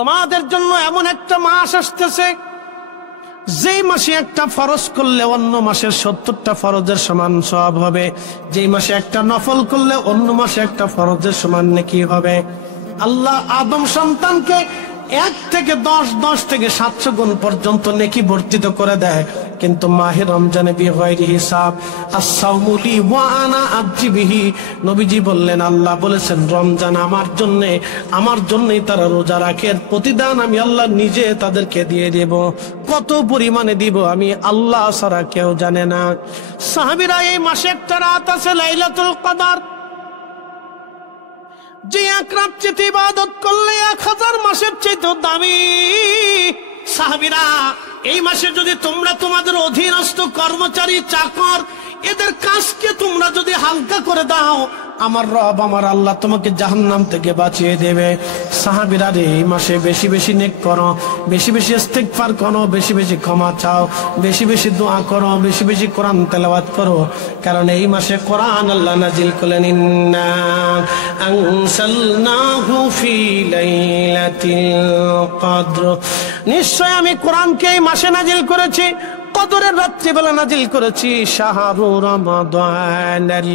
তোমাদের জন্য এমন একটা মাস আসতেছে যেই মাসে একটা ফরজ করলে অন্য মাসের 70টা ফরজের সমান সওয়াব হবে, যেই মাসে একটা নফল করলে অন্য মাসে একটা ফরজের সমান নেকি হবে। আল্লাহ আদম সন্তানকে 1 থেকে 10 থেকে 700 গুণ পর্যন্ত নেকি বর্ধিত করে দেয়, কিন্তু মাহে রমজানে বিগয়রি হিসাব as-সাওমু লি ওয়া আনা আজজি বিহি। নবীজি বললেন, আল্লাহ বলেছেন রমজান আমার জন্যই তারা রোজা রাখে, প্রতিদান আমি আল্লাহ নিজে তাদেরকে দিয়ে দেব। কত পরিমাণে দিব আমি আল্লাহ ছাড়া কেউ জানে না। সাহাবীরা, এই মাসে একটা রাত আছে লাইলাতুল কদর, যে এক রাত চেয়ে ইবাদত করলে 1000 মাসের চেয়ে দামি। সাহাবীরা, এই মাসে যদি তোমরা তোমাদের অধীনস্থ কর্মচারী চাকর এদের কাজকে তোমরা যদি হালকা করে দাও, আমার রব আমার আল্লাহ তোমাকে জাহান্নাম থেকে বাঁচিয়ে দেবে। সাহাবীরা, এই মাসে বেশি বেশি নেক করো, বেশি বেশি ইস্তিগফার করো, বেশি বেশি ক্ষমা চাও, বেশি বেশি দোয়া করো, বেশি বেশি কোরআন তেলাওয়াত করো, কারণ এই মাসে কোরআন আল্লাহ নাজিল করলেন, ইন্না আনসালনাহু ফি লাইলাতিল কদর। নিশ্চয় আমি কোরআনকে এই মাসে নাজিল করেছি, কদরের রাত্রিবেলা নাজিল করেছি। শাহরু রমাদানাল্লাযী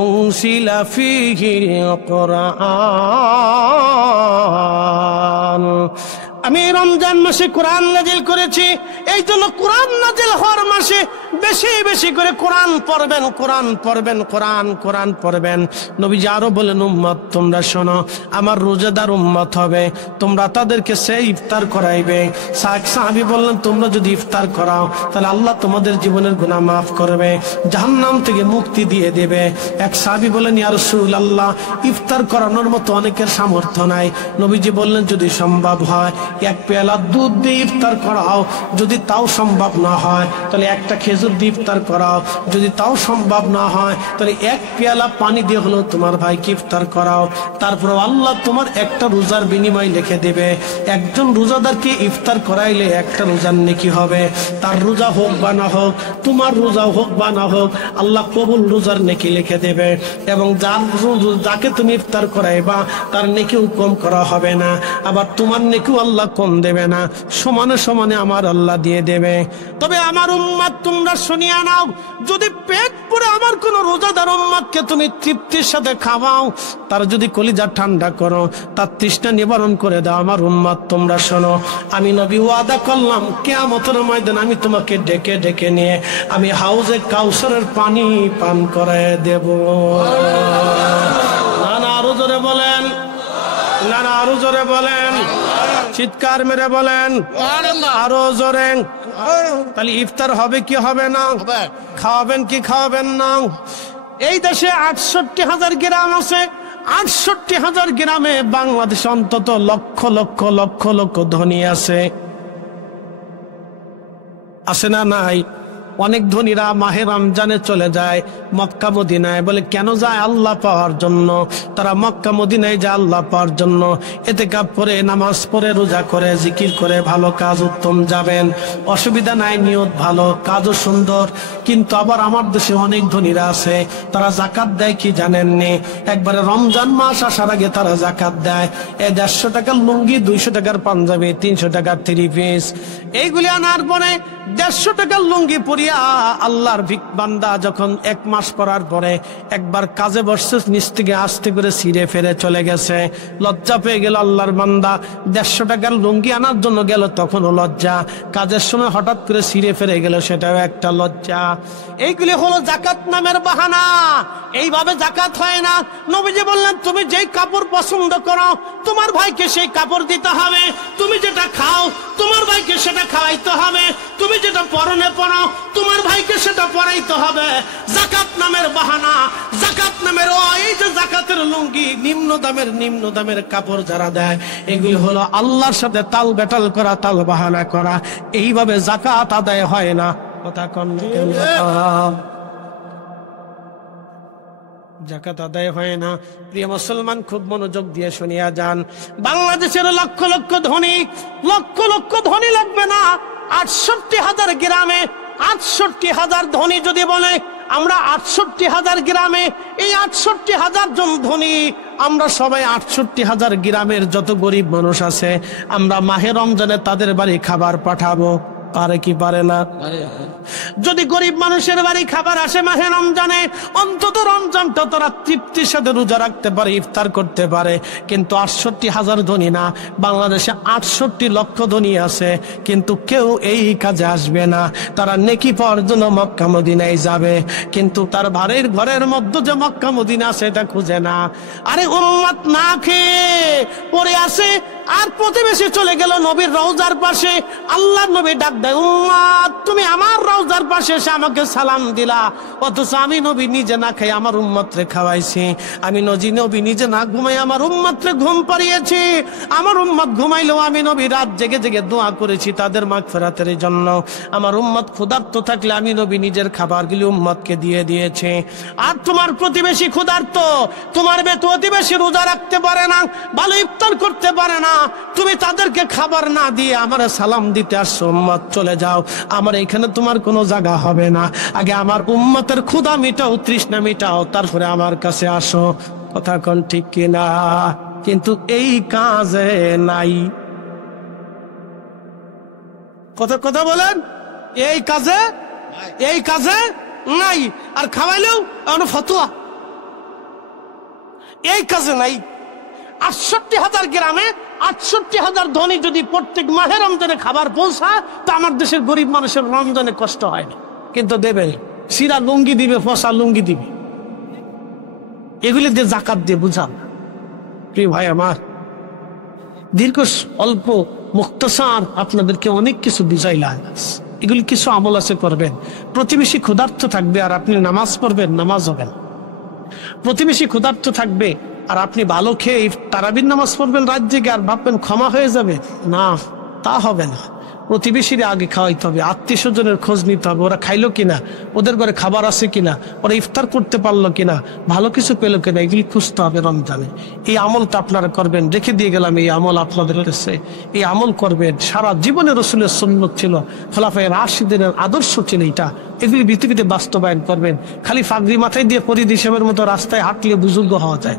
উনজিলা ফীহিল কুরআন। আমি রমজান মাসে কোরআন নাজিল করেছি, এই জন্য কোরআন নাজিল হওয়ার মাসে বেশি বেশি করে কোরআন পড়বেন, কোরআন পড়বেন, কোরআন পড়বেন। নবীজি আরো বলেন, উম্মত তোমরা শোনো, আমার রোজাদার উম্মত হবে, তোমরা তাদেরকে সে ইফতার করাইবে। সাহাবী বললেন, তোমরা যদি ইফতার করাও তাহলে আল্লাহ তোমাদের জীবনের গুনাহ মাফ করবে, জাহান্নাম থেকে মুক্তি দিয়ে দেবে। এক সাহাবী বলেন, ইয়া রাসূলুল্লাহ, ইফতার করানোর মতো অনেকের সামর্থ্য নাই। নবীজি বললেন, যদি সম্ভব হয় 1 পেয়ালা দুধ দিয়ে ইফতার করাও, যদি তাও সম্ভব না হয় তাহলে একটা খেজুর দিয়ে ইফতার করাও, যদি তাও সম্ভব না হয় তাহলে 1 পেয়ালা পানি দিয়ে হলো তোমার ভাইকে ইফতার করাও। তারপর আল্লাহ তোমার একটা রোজার বিনিময় লিখে দেবে। একজন রোজাদারকে ইফতার করাইলে একটা রোজার নেকি হবে, তার রোজা হোক বা না হোক, তোমার রোজা হোক বা না হোক, আল্লাহ কবুল রোজার নেকি লিখে দেবে। এবং যাকে তুমি ইফতার করাইবা তার নেকিও কম করা হবে না, আবার তোমার নেকিও আল্লাহ কম দেবে না, সমানে সমানে আমার আল্লাহ দিয়ে দেবে। তবে আমার উম্মত তোমরা শুনিয়া নাও, যদি পেট পুরে আমার কোন রোজাদার উম্মতকে তুমি তৃপ্তির সাথে খাওয়াও, তার যদি কলিজা ঠান্ডা করো, তার তৃষ্ণা নিবারণ করে দাও, আমার উম্মত তোমরা শোনো, আমি নবী ওয়াদা করলাম কিয়ামতের ময়দানে আমি তোমাকে ডেকে ডেকে নিয়ে আমি হাউজে কাউসারের পানি পান করায় দেব। না না আরো জোরে বলেন, না না আরো জোরে বলেন, চিৎকার মেরে বলেন আরো জোরে। তাহলে ইফতার হবে কি হবে না? খাওয়াবেন কি খাওয়াবেন না? এই দেশে 68,000 গ্রাম আছে, 68,000 গ্রামে বাংলাদেশে অন্তত লক্ষ লক্ষ লক্ষ লক্ষ ধনী আছে, আছে না নাই? অনেক ধনীরা মাহে রমজানে চলে যায় মক্কা মদিনায়, বলে কেন যায়? আল্লাহ পাওয়ার জন্য। তারা মক্কা মদিনায় যায় আল্লাহ পাওয়ার জন্য, ইতিকাফ করে, নামাজ পড়ে, রোজা করে, জিকির করে, ভালো কাজ উত্তম যাবেন, অসুবিধা নাই, নিয়ত ভালো, কাজও সুন্দর। কিন্তু আবার আমার দেশে অনেক ধনীরা আছে, তারা জাকাত দেয় কি জানেননি? একবারে রমজান মাস আসার আগে তারা জাকাত দেয়। 150 টাকার লুঙ্গি, 200 টাকার পাঞ্জাবি, 300 টাকার 3 পিস, এইগুলি আনার পরে 150 টাকার লুঙ্গি পরিয়া আল্লাহর বান্দা যখন 1 মাস পরার পরে একবার কাজে বসছে, নিচ থেকে আস্তে করে ছিঁড়ে ফেরে চলে গেছে, লজ্জা পেয়ে গেল আল্লাহর বান্দা। 150 টাকার লুঙ্গি আনার জন্য গেল, তখনও লজ্জা, কাজের সময় হঠাৎ করে ছিঁড়ে ফেরে গেল, সেটাও একটা লজ্জা। এইগুলি হলো জাকাত নামের বাহানা, এইভাবে জাকাত হয় না। নবীজি বললেন, তুমি যেই কাপড় পছন্দ করো তোমার ভাইকে সেই কাপড় দিতে হবে, তুমি যেটা খাও তোমার ভাইকে সেটা খাওয়াইতে হবে, তুমি যেটা পরনে পরো তোমার ভাইকে সেটা পরাইতে হবে। জাকাত নামের বাহানা, জাকাত নামের এই যে জাকাতের লুঙ্গি, নিম্ন দামের কাপড় যারা দেয়, এগুলি হলো আল্লাহর সাথে তাল বেটাল করা, তাল বাহানা করা। এইভাবে জাকাত আদায় হয় না। কথা কোন জাকাত আদায় হয় না। প্রিয় মুসলমান, খুব মনোযোগ দিয়ে শুনিয়া যান। বাংলাদেশের লক্ষ লক্ষ ধনী, লক্ষ লক্ষ ধনী লাগবে না, 68,000 গ্রামে 68,000 ধনী যদি বলে আমরা ৬৮,০০০ গ্রামে, এই ৬৮,০০০ জন ধনী, আমরা সবাই ৬৮,০০০ গ্রামের যত গরিব মানুষ আছে, আমরা মাহে রমজানে তাদের বাড়ি খাবার পাঠাবো। পারে কি পারে না? যদি গরিব মানুষের বাড়ি খাবার আসে মাহে রমজানে, অন্তত রমজানটা তারা তৃপ্তির সাথে রোজা রাখতে পারে, ইফতার করতে পারে। কিন্তু ৬৮,০০০ ধনী না, বাংলাদেশে ৬৮ লক্ষ ধনী আছে, কিন্তু কেউ এই কাজে আসবে না। তারা নেকি পাওয়ার জন্য মক্কা মদিনায় যাবে, কিন্তু তার বাড়ির ঘরের মধ্যে যে মক্কা মদিনা আছে এটা খুঁজে না। আরে উম্মত না খেয়ে পড়ে আসে, আর প্রতিবেশী চলে গেল নবীর রওজার পাশে। আল্লাহ নবী ডাক দেয়, উম্মত তুমি আমার রওজার পাশে এসে আমাকে সালাম দিলা, অথচ আমি নবী নিজে না খাই আমার উম্মতরে খাওয়াইছি। আমি নবী নিজে না ঘুমাই আমার উম্মতরে ঘুম পাড়িয়েছি। আমার উম্মত ঘুমাইলেও আমি নবী রাত জেগে জেগে দোয়া করেছি তাদের মাগফিরাতের জন্য। আমার উম্মত ক্ষুধার্ত থাকলে আমি নবী নিজের খাবারগুলি উম্মতকে দিয়ে দিয়েছে। আর তোমার প্রতিবেশী ক্ষুধার্ত, তোমার প্রতিবেশী রোজা রাখতে পারে না, ভালো ইফতার করতে পারে না, তুমি তাদেরকে খাবার না দিয়ে আমার সালাম দিতে আসছো, উম্মত চলে যাও, আমার এখানে তোমার কোনো জায়গা হবে না। আগে আমার উম্মতের ক্ষুধা মিটাও, তৃষ্ণা মিটাও, তারপরে আমার কাছে আসো। কথা কোন ঠিক কিনা? কিন্তু এই কাজে নাই। কথা বলেন, এই কাজে নাই। আর খাওয়াইলেও ফতোয়া, এই কাজে নাই। ৬৮,০০০ গ্রামে ৬৮,০০০ ধনী যদি প্রত্যেক মাহে রমজানে খাবার পৌঁছায়, তো আমার দেশের গরিব মানুষের রমজানে কষ্ট হয় না। কিন্তু দেবে সিরা লুঙ্গি দিবে, ফসা লুঙ্গি দিবে, এগুলি দিয়ে জাকাত দিয়ে বুঝান। প্রিয় ভাই আমার, দীর্ঘ অল্প মুখতাসার আপনাদেরকে অনেক কিছু বুঝাইলাম। এগুলি কিছু আমল আছে করবেন। প্রতিবেশী ক্ষুধার্ত থাকবে আর আপনি নামাজ পড়বেন, নামাজ হবে না। প্রতিবেশী ক্ষুধার্ত থাকবে আর আপনি ভালো খেয়ে তারাবির নামাজ পড়বেন রাত জেগে, আর ভাববেন ক্ষমা হয়ে যাবে, না, তা হবে না। প্রতিবেশীরা আগে খাওয়াইতে হবে, আত্মীয় স্বজনের খোঁজ নিতে হবে, ওরা খাইলো কিনা, ওদের ঘরে খাবার আছে কিনা, ওরা ইফতার করতে পারলো কিনা, ভালো কিছু পেলো কিনা, এগুলি খুঁজতে হবে রমজানে। এই আমলটা আপনারা করবেন, রেখে দিয়ে গেলাম এই আমল আপনাদের কাছে। এই আমল করবেন, সারা জীবনে রসুলের সুন্নত ছিল, খোলাফায়ে রাশিদিনের আদর্শ ছিল এটা। এগুলি পৃথিবীতে বাস্তবায়ন করবেন। খালি ফাগরি মাথায় দিয়ে ফরিদ হিসেবের মতো রাস্তায় হাঁটলে বুজুর্গ হওয়া যায়।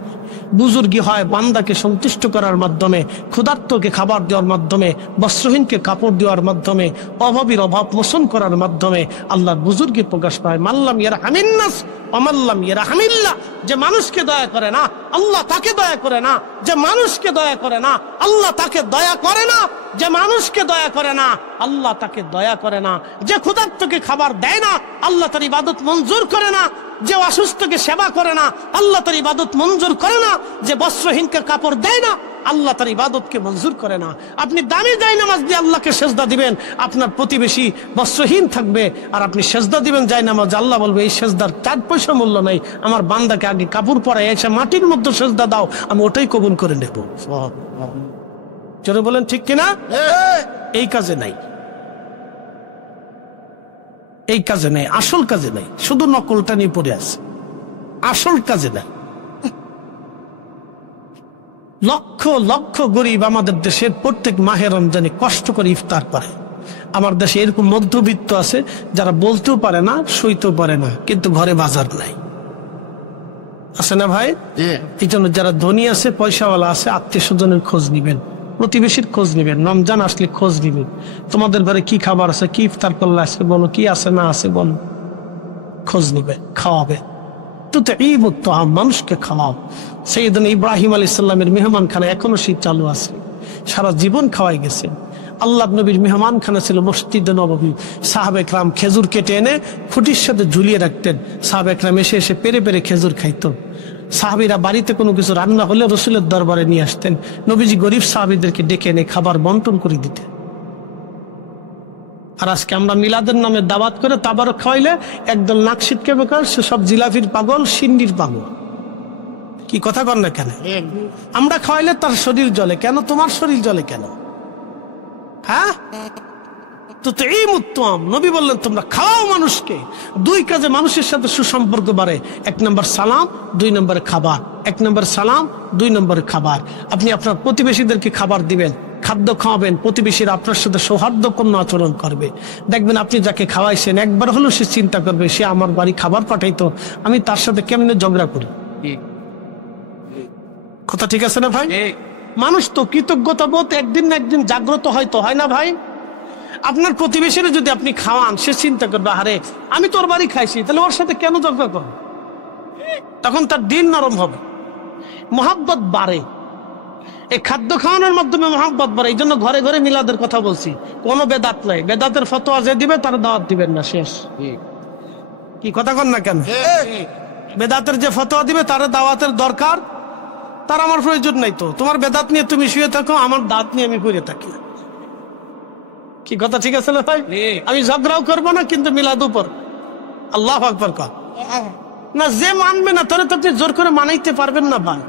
বুজুর্গি হয় বান্দাকে সন্তুষ্ট করার মাধ্যমে, ক্ষুধার্তকে খাবার দেওয়ার মাধ্যমে, বস্ত্রহীনকে কাপড় দেওয়ার মাধ্যমে, অভাবীর অভাব মোচন করার মাধ্যমে আল্লাহর বুজুর্গি প্রকাশ পায়। মাল্লাম ইয়ারহামিন নাস ওয়ামাল্লাম ইয়ারহামিল্লাহ, যে মানুষকে দয়া করে না আল্লাহ তাকে দয়া করে না, যে মানুষকে দয়া করে না আল্লাহ তাকে দয়া করে না, যে মানুষকে দয়া করে না আল্লাহ তাকে দয়া করে না, যে ক্ষুধার্তকে খাবার দেয় না আল্লাহ তার ইবাদত মঞ্জুর করে না, যে অসুস্থকে সেবা করে না আল্লাহ তার ইবাদত মঞ্জুর করে না, যে বস্ত্রহীনকে কাপড় দেয় না আল্লাহ তার ইবাদতকে মঞ্জুর করে না। আপনি দামি জায় নামাজ দিয়ে আল্লাহকে সেজদা দিবেন, আপনার প্রতিবেশী বস্ত্রহীন থাকবে, আর আপনি সেজদা দিবেন জায় নামাজ, আল্লাহ বলবে এই সেজদার 4 পয়সা মূল্য নাই, আমার বান্দাকে আগে কাপড় পরায় এসে মাটির মধ্যে সেজদা দাও, আমি ওটাই কবুল করে নেব। চলে বলেন ঠিক কিনা? এই কাজে নাই, এই কাজে নেই, আসল কাজে নেই, শুধু নকলটা নিয়ে পড়ে আছে, আসল কাজে নেই। লক্ষ লক্ষ গরিব আমাদের দেশের প্রত্যেক মাহে রমজানে কষ্ট করে ইফতার করে। আমার দেশে এরকম মধ্যবিত্ত আছে যারা বলতেও পারে না, সইতেও পারে না, কিন্তু ঘরে বাজার নাই, আছে না ভাই? এই জন্য যারা ধনী আছে, পয়সাওয়ালা আছে, আত্মীয় স্বজনের খোঁজ নিবেন, প্রতিবেশীর খোঁজ নিবেন, রমজান আসলে খোঁজ নিবেন, তোমাদের ঘরে কি খাবার আছে, কি ইফতার করলে আছে বলো, কি আছে না আছে বলো, খোঁজ নিবে, খাওয়াবে। তো ঈদ উত্তম, মানুষকে খাওয়াও। সৈয়দনা ইব্রাহিম আলাইহিস সালামের মেহমানখানা এখনো শীত চালু আছে, সারা জীবন খাওয়াই গেছে। আল্লাহ নবীর মেহমানখানা ছিল মসজিদে নববী। সাহাবে کرام খেজুর কেটে এনে খুঁটির সাথে ঝুলিয়ে রাখতেন, সাহাবে کرام এসে এসে পেরে পেরে খেজুর খাইতো। সাহাবীরা বাড়িতে কোনো কিছু রান্না হলে রসুলের দরবারে নিয়ে আসতেন, নবীজি গরিব সাহাবীদেরকে ডেকে এনে খাবার বন্টন করে দিতেন। আর আজকে আমরা মিলাদের নামে দাওয়াত করে তাবারক খাওয়াইলে একদল নাক ছিটকে বেকার, সে সব জিলাপির পাগল, সিন্ডির পাগল। কি কথা কর না কেন? আমরা খাওয়াইলে তার শরীর জ্বলে কেন, তোমার শরীর জ্বলে কেন? হ্যাঁ, তো এই উত্তম নবী বললেন তোমরা খাওয়াও মানুষকে। 2 কাজে মানুষের সাথে সুসম্পর্ক বাড়ে, 1 নম্বর সালাম, 2 নম্বরে খাবার। 1 নম্বর সালাম, 2 নম্বরে খাবার। আপনি আপনার প্রতিবেশীদেরকে খাবার দিবেন, খাদ্য খাওয়াবেন, প্রতিবেশীর আপনার সাথে সৌহার্দ্যপূর্ণ আচরণ করবে। দেখবেন আপনি যাকে খাওয়াইছেন একবার হলেও সে চিন্তা করবে, সে আমার বাড়ি খাবার পাঠাইতো, আমি তার সাথে কেমনে ঝগড়া করি। কথা ঠিক আছে না ভাই? মানুষ তো কৃতজ্ঞতা বোধ একদিন না একদিন জাগ্রত হয়তো, হয় না ভাই? আপনার প্রতিবেশীরা যদি আপনি খাওয়ান, সে চিন্তা করবে, আরে আমি তোর বাড়ি খাইছি, তাহলে ওর সাথে কেন ঝগড়া করব? তখন তার দিল নরম হবে, মহব্বত বাড়ে। এই খাদ্য খাওয়ানোর মাধ্যমে মহব্বত বাড়ে। এই জন্য ঘরে ঘরে মিলাদের কথা বলছি, কোনো বেদাত নাই। বেদাতের ফতোয়া যে দিবে তার দাওয়াত দিবেন না, শেষ। কি কথা কন না কেন? বেদাতের যে ফতোয়া দিবে তার দাওয়াতের দরকার, তার আমার প্রয়োজন নাই। তো তোমার বেদাত নিয়ে তুমি শুয়ে থাকো, আমার দাঁত নিয়ে আমি পড়ে থাকি। কি কথা ঠিক আছে না ভাই? আমি ঝগড়াও করবো না, কিন্তু মিলাদ উপর আল্লাহু আকবার কর না। যে মানবে না তাহলে তো আপনি জোর করে মানাইতে পারবেন না ভাই।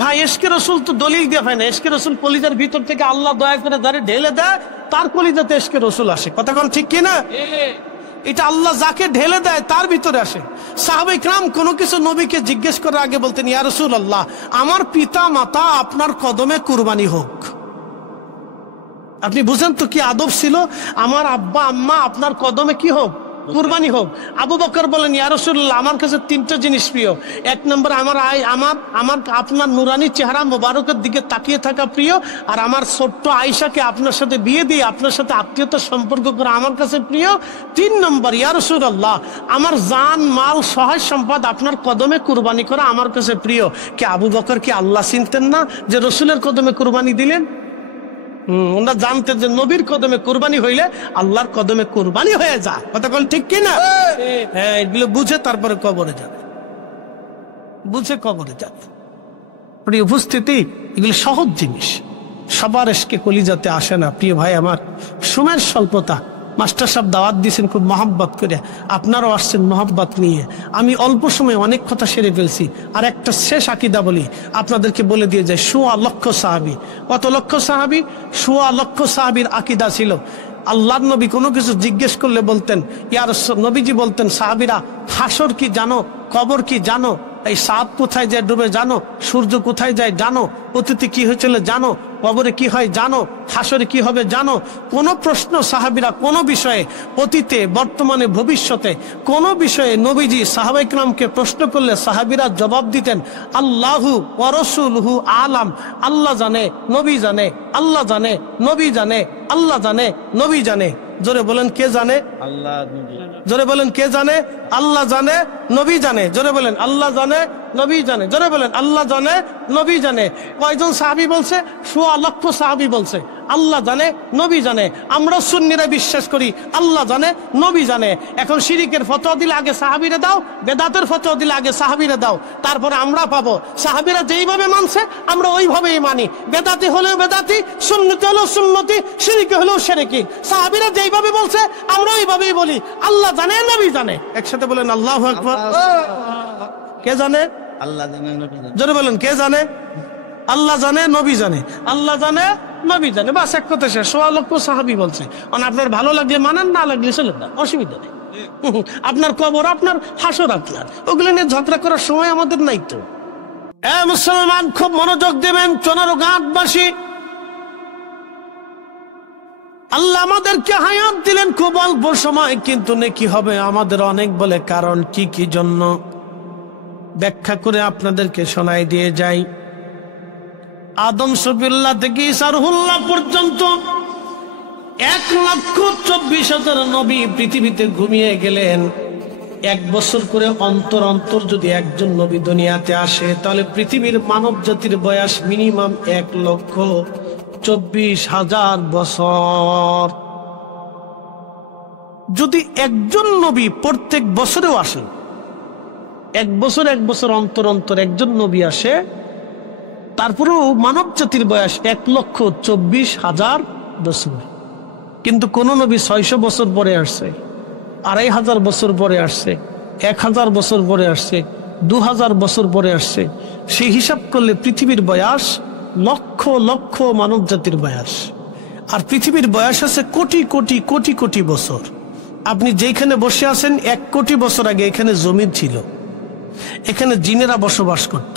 ভাই ইশকে রসুল তো দলিল দিয়ে হয় না। ইশকে রসুল কলিজার ভিতর থেকে আল্লাহ দয়া করে যারে ঢেলে দেয়, তার কলিজাতে ইশকে রসুল আসে। কথা কোন ঠিক কিনা? এটা আল্লাহ যাকে ঢেলে দেয় তার ভিতরে আসে। সাহাবায়ে কিরাম কোনো কিছু নবীকে জিজ্ঞেস করার আগে বলতেন, ইয়া রাসূলুল্লাহ, আমার পিতা মাতা আপনার কদমে কুরবানি হোক। আপনি বুঝেন তো কি আদব ছিল? আমার আব্বা আম্মা আপনার কদমে কি হোক? কুরবানি হোক। আবু বকর বলেন, ইয়া রাসূলুল্লাহ, আমার কাছে তিনটা জিনিস প্রিয়। এক নম্বর আমার আপনার নুরানি চেহারা মোবারকের দিকে তাকিয়ে থাকা প্রিয়, আর আমার ছোট্ট আয়েশাকে আপনার সাথে বিয়ে দিয়ে আপনার সাথে আত্মীয়তার সম্পর্ক করা আমার কাছে প্রিয়। 3 নম্বর, ইয়া রাসূলুল্লাহ, আমার জান মাল সহায় সম্পদ আপনার কদমে কুরবানি করা আমার কাছে প্রিয়। কি আবু বকর কি আল্লাহ চিনতেন না যে রসুলের কদমে কুরবানি দিলেন? ওনারা জানতেন যে নবীর কদমে কুরবানি হইলে আল্লাহর কদমে কুরবানি হয়ে যায়। কথা বল ঠিক কিনা? হ্যাঁ, এগুলো বুঝে তারপরে কবরে যাবে, বুঝে কবরে যাবে। প্রিয় উপস্থিতি, এগুলো সহজ জিনিস, সবার এসকে কলিজাতে আসে না। প্রিয় ভাই আমার, সময়ের স্বল্পতা, মাস্টার সাহেব দাওয়াত দিয়েছেন খুব মহব্বত করে, আপনারাও আসছেন মহব্বত নিয়ে। আমি অল্প সময়ে অনেক কথা সেরে ফেলছি। আর একটা শেষ আকীদা বলি, আপনাদেরকে বলে দিয়ে যাই। 1.25 লক্ষ সাহাবী। কত লক্ষ সাহাবী? 1.25 লক্ষ সাহাবীর আকীদা ছিল। আল্লাহর নবী কোনো কিছু জিজ্ঞেস করলে বলতেন, ইয়া রাসূল, নবীজি বলতেন, সাহাবীরা হাসর কি জানো? কবর কি জানো? এই চাঁদ কোথায় যায় ডুবে জানো? সূর্য কোথায় যায় জানো? অতীতে কি হয়েছিল জানো? কবরে কি হয় জানো? হাসরে কি হবে জানো? কোন প্রশ্ন সাহাবীরা কোন বিষয়ে, অতীতে বর্তমানে ভবিষ্যতে কোন বিষয়ে নবীজি সাহাবায়ে কিরামকে প্রশ্ন করলে সাহাবীরা জবাব দিতেন, আল্লাহু ওয়া রাসূলুহু আলাম। আল্লাহ জানে, নবী জানে। আল্লাহ জানে, নবী জানে। আল্লাহ জানে, নবী জানে। জোরে বলেন কে জানে? আল্লাহ। জোরে বলেন কে জানে? আল্লাহ জানে, নবী জানে। জোরে বলেন আল্লাহ জানে, নবী জানে। জোরে বলেন আল্লাহ জানে, নবী জানে। কয়জন সাহাবী বলছে? 1.25 লক্ষ সাহাবী বলছে আল্লাহ জানে, নবী জানে। আমরা সুন্নিরা বিশ্বাস করি আল্লাহ জানে, নবী জানে। এখন শিরিকের ফতোয়া দিলে আগে সাহাবীরা দাও, বেদাতের ফতোয়া দিলে আগে সাহাবীরা দাও, তারপরে আমরা পাবো। সাহাবীরা যেইভাবে মানছে আমরা ওইভাবেই মানি। বেদাতি হলেও বেদাতি, সুন্নতি হলেও সুন্নতি, শিরিকি হলেও শিরকি। সাহাবীরা যেইভাবে বলছে আমরা ওইভাবেই বলি। আল্লাহ জানে, নবী জানে। একসাথে বলেন আল্লাহু আকবার। কে জানে? আল্লাহ জানে, নবী জানে। জোরে বলেন কে জানে? আল্লাহ জানে, নবী জানে। আল্লাহ জানে, নবী জানে। বাস, এক কথা শেষ। 1.25 লক্ষ সাহাবী বলছে। আপনার ভালো লাগলে মানেন, না লাগলে চলে না, অসুবিধা নেই। আপনার কবর আপনার, হাসর আপনার, ওগুলো নিয়ে ঝগড়া করার সময় আমাদের নাই তো। মুসলমান, খুব মনোযোগ দেবেন। 15 গাঁটবাসী, আল্লাহ আমাদেরকে হায়াত দিলেন খুব অল্প সময়, কিন্তু নেকি হবে আমাদের অনেক বলে। কারণ কি কি জন্য ব্যাখ্যা করে আপনাদেরকে শোনাই দিয়ে যাই। আদম সফিউল্লাহ থেকে ঈসা রুহুল্লাহ পর্যন্ত 1,24,000 নবী পৃথিবীতে ঘুমিয়ে গেলেন। 1 বছর করে অন্তর অন্তর যদি একজন নবী দুনিয়াতে আসে, তাহলে পৃথিবীর মানব জাতির বয়স মিনিমাম 1,24,000 বছর। যদি একজন নবী প্রত্যেক বছরেও আসেন, 1 বছর অন্তর অন্তর একজন নবী আসে, তারপরেও মানব জাতির বয়স 1,24,000 বছর। কিন্তু কোন নবী 600 বছর পরে আসছে, 2,500 বছর পরে আসছে, 1,000 বছর পরে আসছে, 2,000 বছর পরে আসছে। সেই হিসাব করলে পৃথিবীর বয়স লক্ষ লক্ষ মানব জাতির বয়স। আর পৃথিবীর বয়স আছে কোটি কোটি কোটি কোটি বছর। আপনি যেখানে বসে আছেন 1 কোটি বছর আগে এখানে জমিন ছিল, এখানে জিনেরা বসবাস করত।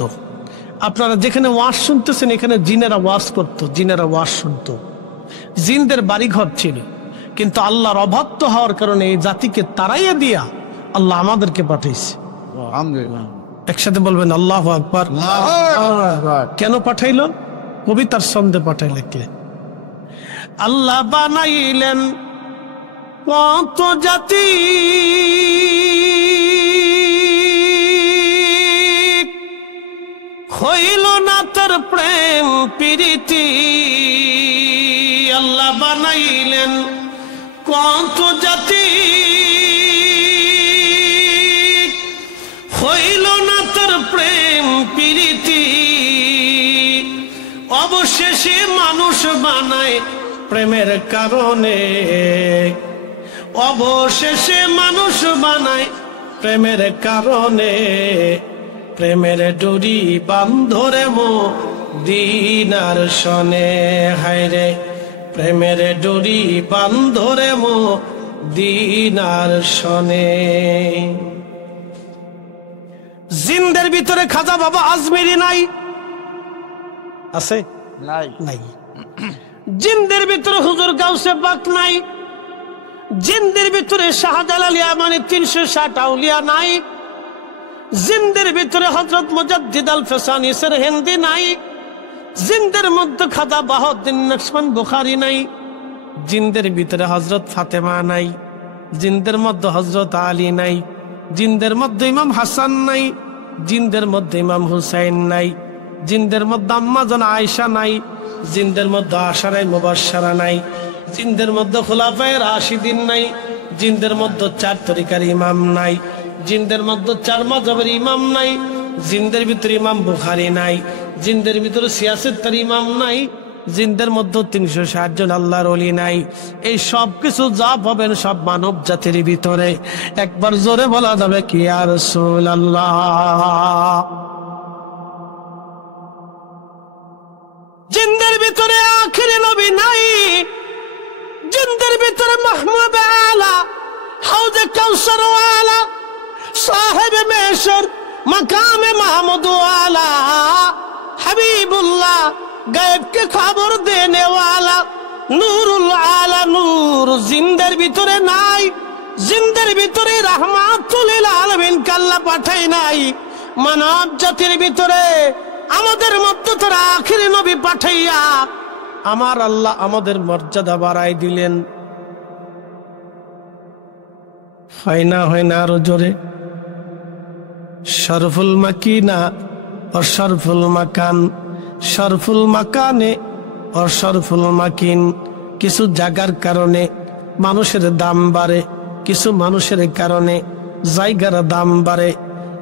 আপনারা যেখানে ওয়াজ শুনতেছেন এখানে জিনেরা ওয়াজ করতো, জিনেরা ওয়াজ শুনতো, জিনদের বাড়িঘর ছিল, কিন্তু আল্লাহর অবাধ্য হওয়ার কারণে এই জাতিকে তাড়াইয়া দিয়া আল্লাহ আমাদেরকে পাঠাইছে। একসাথে বলবেন আল্লাহু আকবার। কেন পাঠাইলো? কবিতার ছন্দে পাঠাইলে কে? আল্লাহ বানাইলেন কত জাতি, হইল না তার প্রেম প্রীতি। আল্লাহ বানাইলেন কত জাতি, হইল না তার প্রেম প্রীতি। অবশেষে মানুষ বানায় প্রেমের কারণে, অবশেষে মানুষ বানায় প্রেমের কারণে। প্রেমের ডুরি বান্ধরে মদিনার শনে, হায়রে প্রেমের ডুরি বান্ধরে মদিনার শনে। জিনদের ভিতরে খাজা বাবা আজমিরি নাই? আছে? নাই। জিনদের ভিতরে হুজুর গাউসে পাক নাই? জিনদের ভিতরে শাহজালাল ইয়ামানি 360 আউলিয়া নাই? জিনদের ভিতরে হযরত মুজাদ্দিদ আল ফেসানি হিন্দি নাই? জিনদের মধ্যে খাজা বাহাউদ্দিন নকশবন্দ বুখারী নাই? জিনদের ভিতরে হযরত ফাতেমা নাই? জিনদের মধ্যে হযরত আলী নাই? জিনদের মধ্যে ইমাম হাসান নাই? জিনদের মধ্যে ইমাম হুসাইন নাই? জিনদের মধ্যে আম্মা জান আয়েশা নাই? জিনদের মধ্যে আশারায়ে মুবাশশারা নাই? জিনদের মধ্যে খুলাফায়ে রাশিদিন নাই? জিনদের মধ্যে 4 তরিকার ইমাম নাই? জিনদের মধ্যে 4 মাযহাবের ইমাম নাই? জিনদের ভিতরে ইমাম বুখারী নাই? জিনদের ভিতরে সিয়াসতের ইমাম নাই? জিনদের মধ্যে 360 জন আল্লাহর ওলি নাই? এই সব কিছু যা পাবেন সব মানব জাতির ভিতরে। একবার জোরে বলা যাবে কি ইয়া রাসূলুল্লাহ? জিনদের ভিতরে আখিরি নবী নাই? জিনদের ভিতরে মাহমুদ আলা, হাউজে কাউসার ওয়ালা, সাহেব মেশর, মাকামে মাহমুদ ওয়ালা, হাবিবুল্লাহ, গায়েব কে খবর দেনে ওয়ালা, নূরুল আলা নূর জিনদের ভিতরে নাই? জিনদের ভিতরে রাহমাতুল লিল আলামিন আল্লাহ পাঠাই নাই? মানব জাতির ভিতরে আমাদের মধ্যে তার আখিরি নবী পাঠাইয়া আমার আল্লাহ আমাদের মর্যাদা বাড়াই দিলেন। হয় না আরো জোরে? শরফুল মাকিনা ও শরফুল মাকান, শরফুল মাকানে ও শরফুল মাকিন। কিছু জায়গার কারণে মানুষের দাম বাড়ে, কিছু মানুষের কারণে জায়গার দাম বাড়ে।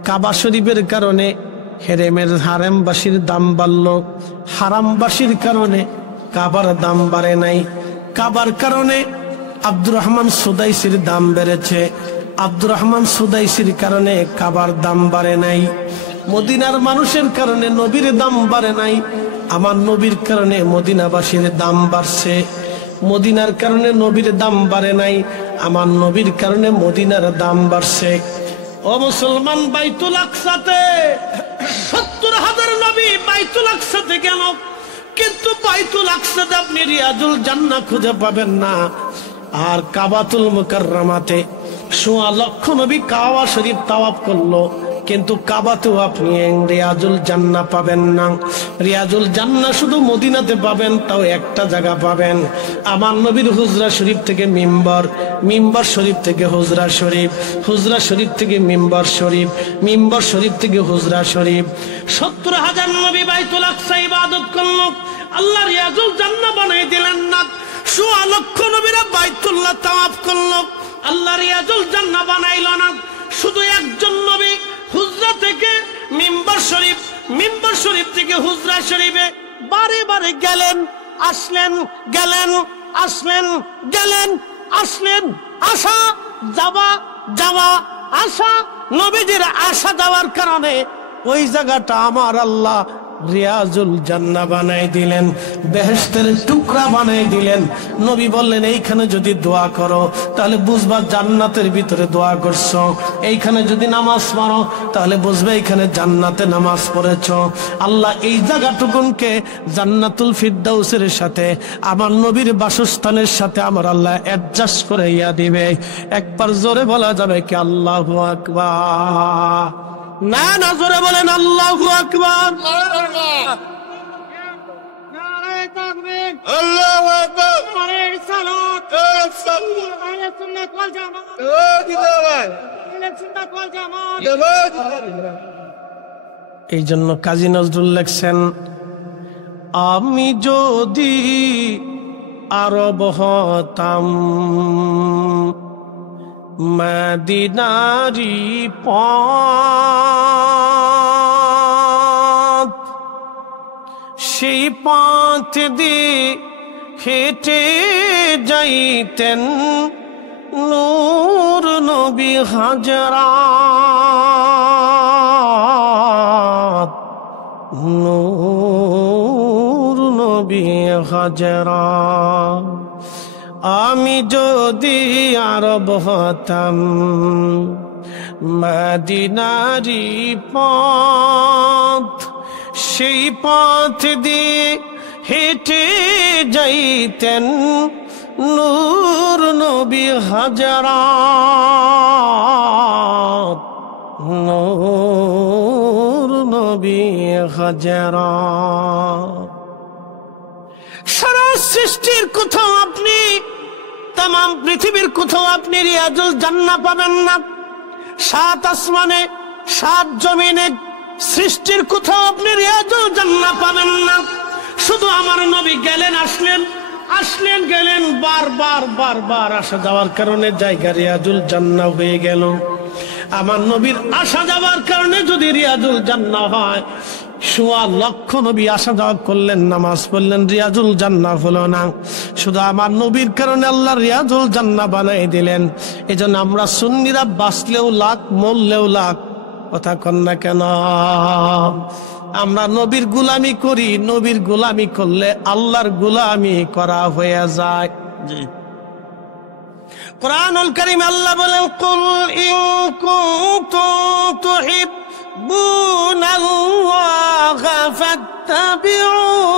কাবা শরীফের কারণে হারেমবাসীর দাম বাড়ল, হারামবাসীর কারণে কাবার দাম বাড়ে নাই। কাবার কারণে আব্দুর রহমান সুদাইসির দাম বেড়েছে, আব্দুর রহমান সুদাইসির কারণে কাবার দাম বাড়ে নাই। মদিনার মানুষের কারণে নবীর দাম বাড়ে নাই, আমার নবীর কারণে মদিনাবাসীর দাম বাড়ছে। মদিনার কারণে নবীর দাম বাড়ে নাই, আমার নবীর কারণে মদিনার দাম বাড়ছে। ও মুসলমান, বাইতুল আকসাতে 70,000 নবী বাইতুল আকসাতে গেল, কিন্তু বাইতুল আকসাতে আপনি রিয়াজুল জান্নাহ খুঁজে পাবেন না। আর কাবাতুল মুকাররমাতে 1.25 লক্ষ নবী কাবা শরীফ তাওয়াফ করলো, কিন্তু কাবাতেও আপনি রিয়াজুল জান্নাহ পাবেন না। রিয়াজুল জান্নাহ শুধু মদিনাতে পাবেন, তাও একটা জায়গা পাবেন, আমার নবীর হুজরা শরীফ থেকে মিম্বর, মিম্বর শরীফ থেকে হুজরা শরীফ, হুজরা শরীফ থেকে মিম্বর শরীফ, মিম্বর শরীফ থেকে হুজরা শরীফ। 70,000 নবী বাইতুল আকসা ইবাদত করলো, আল্লাহ রিয়াজুল জান্নাহ বানাই দিলেন না। 1.25 লক্ষ নবীরা বাইতুল্লাহ তাওয়াফ করলো, আল্লাহ রিয়াজুল জান্নাহ বানাইলো না। শুধু একজন নবী হুজরা থেকে মিম্বর শরীফ, মিম্বর শরীফ থেকে হুজরা শরীফে বারে বারে গেলেন আসলেন, গেলেন আসলেন, গেলেন আসলেন, আসা যাওয়া, যাওয়া আসা। নবীজির আসা যাওয়ার কারণে ওই জায়গাটা আমার আল্লাহ রিয়াজুল জান্নাহ বানাই দিলেন, বেহেশতের টুকরা বানাই দিলেন। নবী বললেন এইখানে যদি দোয়া করো তাহলে বুঝবা জান্নাতের ভিতরে দোয়া করছো, এইখানে যদি নামাজ পড়ো তাহলে বুঝবে এইখানে জান্নাতে নামাজ পড়েছো। আল্লাহ এই জায়গাটুকুনকে জান্নাতুল ফিরদাউসের সাথে আমার নবীর বাসস্থানের সাথে আমার আল্লাহ অ্যাডজাস্ট করে ইয়া দিবে। একবার জোরে বলা যাবে কি আল্লাহু আকবার? না না, জোরে বলেন আল্লাহু আকবার। আল্লাহু আকবার। এই জন্য কাজী নজরুল লেখছেন, আমি যদি আরব হতাম মদিনারি পথ, সেই পথ দিয়ে হেঁটে যাইতেন নূর নবী হাজরাত, নূর নবী হাজরাত। আমি যদি আরব হতাম মদিনারি পথ, সেই পথ দিয়ে হেঁটে যাইতেন নূর নবী হাজরাত, নূর নবী হাজরাত। সারা সৃষ্টির কোথাও আপনি, তাম পৃথিবীর কোথাও আপনি রিয়াজুল জান্নাহ পাবেন না। সাত আসমানে সাত জমিনে সৃষ্টির কোথাও আপনি রিয়াজুল জান্নাহ পাবেন না। শুধু আমার নবী গেলেন আসলেন, আসলেন গেলেন, বারবার বারবার আসা যাওয়ার কারণে জায়গা রিয়াজুল জান্নাহ হয়ে গেল। আমার নবীর আসা যাওয়ার কারণে যদি রিয়াজুল জান্নাহ হয়, ১০০ লক্ষ নবী আসা যাওয়া করলেন, নামাজ পড়লেন, রিয়াজুল জান্নাহ হলো না। শুধু আমার নবীর কারণে আল্লাহ রিয়াজুল জান্নাহ বানাই দিলেন। এই জন্য আমরা সুন্নিরা বাঁচলেও লাখ, মরলেও লাখ। কথা কন না কেন? আমরা নবীর গুলামি করি, নবীর গুলামি করলে আল্লাহর গুলামি করা হয়ে যায়। জি, কুরআনুল কারীম আল্লাহ বলেন, কুল ইন কুনতুম তুহিব্বুনাল্লাহা ফাত্তাবিউনি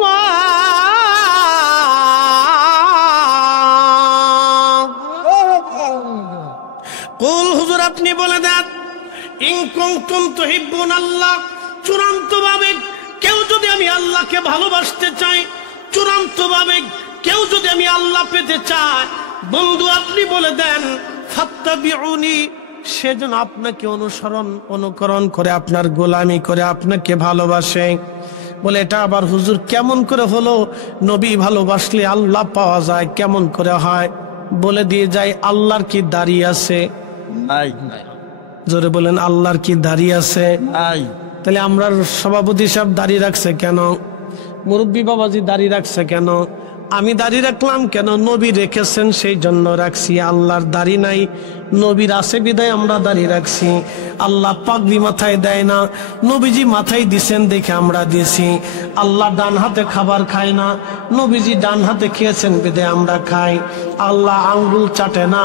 ইউহিব্বুকুমুল্লাহ। কুল, হুজুর আপনি বলে দেন, ইন কুনতুম তুহিব্বুনাল্লাহ, চূড়ান্ত ভাবে কেউ যদি আমি আল্লাহকে ভালোবাসতে চাই, চূড়ান্ত ভাবে কেউ যদি আমি আল্লাহ পেতে চাই, বন্ধু আপনি বলে দেন ফাত্তাবিউনি, সেজন্য আপনাকে অনুকরণ করে, আপনার গোলামি করে, আপনাকে ভালোবাসে। বলে এটা আবার হুজুর কেমন করে হলো? নবী ভালোবাসলে আল্লাহ পাওয়া যায়, কেমন করে হয়? বলে দিয়ে যায়, আল্লাহর কি দাড়ি আছে? জোরে বলেন, আল্লাহর কি দাড়ি আছে? তাহলে আমরা সভাপতি সাহেব দাড়ি রাখছে কেন? মুরব্বী বাবাজি দাড়ি রাখছে কেন? আমি দাড়ি রাখলাম কেন? নবী রেখেছেন সেই জন্য রাখছি। আল্লাহর দাড়ি নাই, নবীর আছে বিদায় আমরা দাড়ি রাখছি। আল্লাহ পাগড়ি মাথায় দেয় না, নবীজি মাথায় দিছেন দেখে আমরা দিয়েছি। আল্লাহ ডান হাতে খাবার খায় না, নবীজি ডান হাতে খেয়েছেন বিদায় আমরা খাই। আল্লাহ আঙ্গুল চাটে না,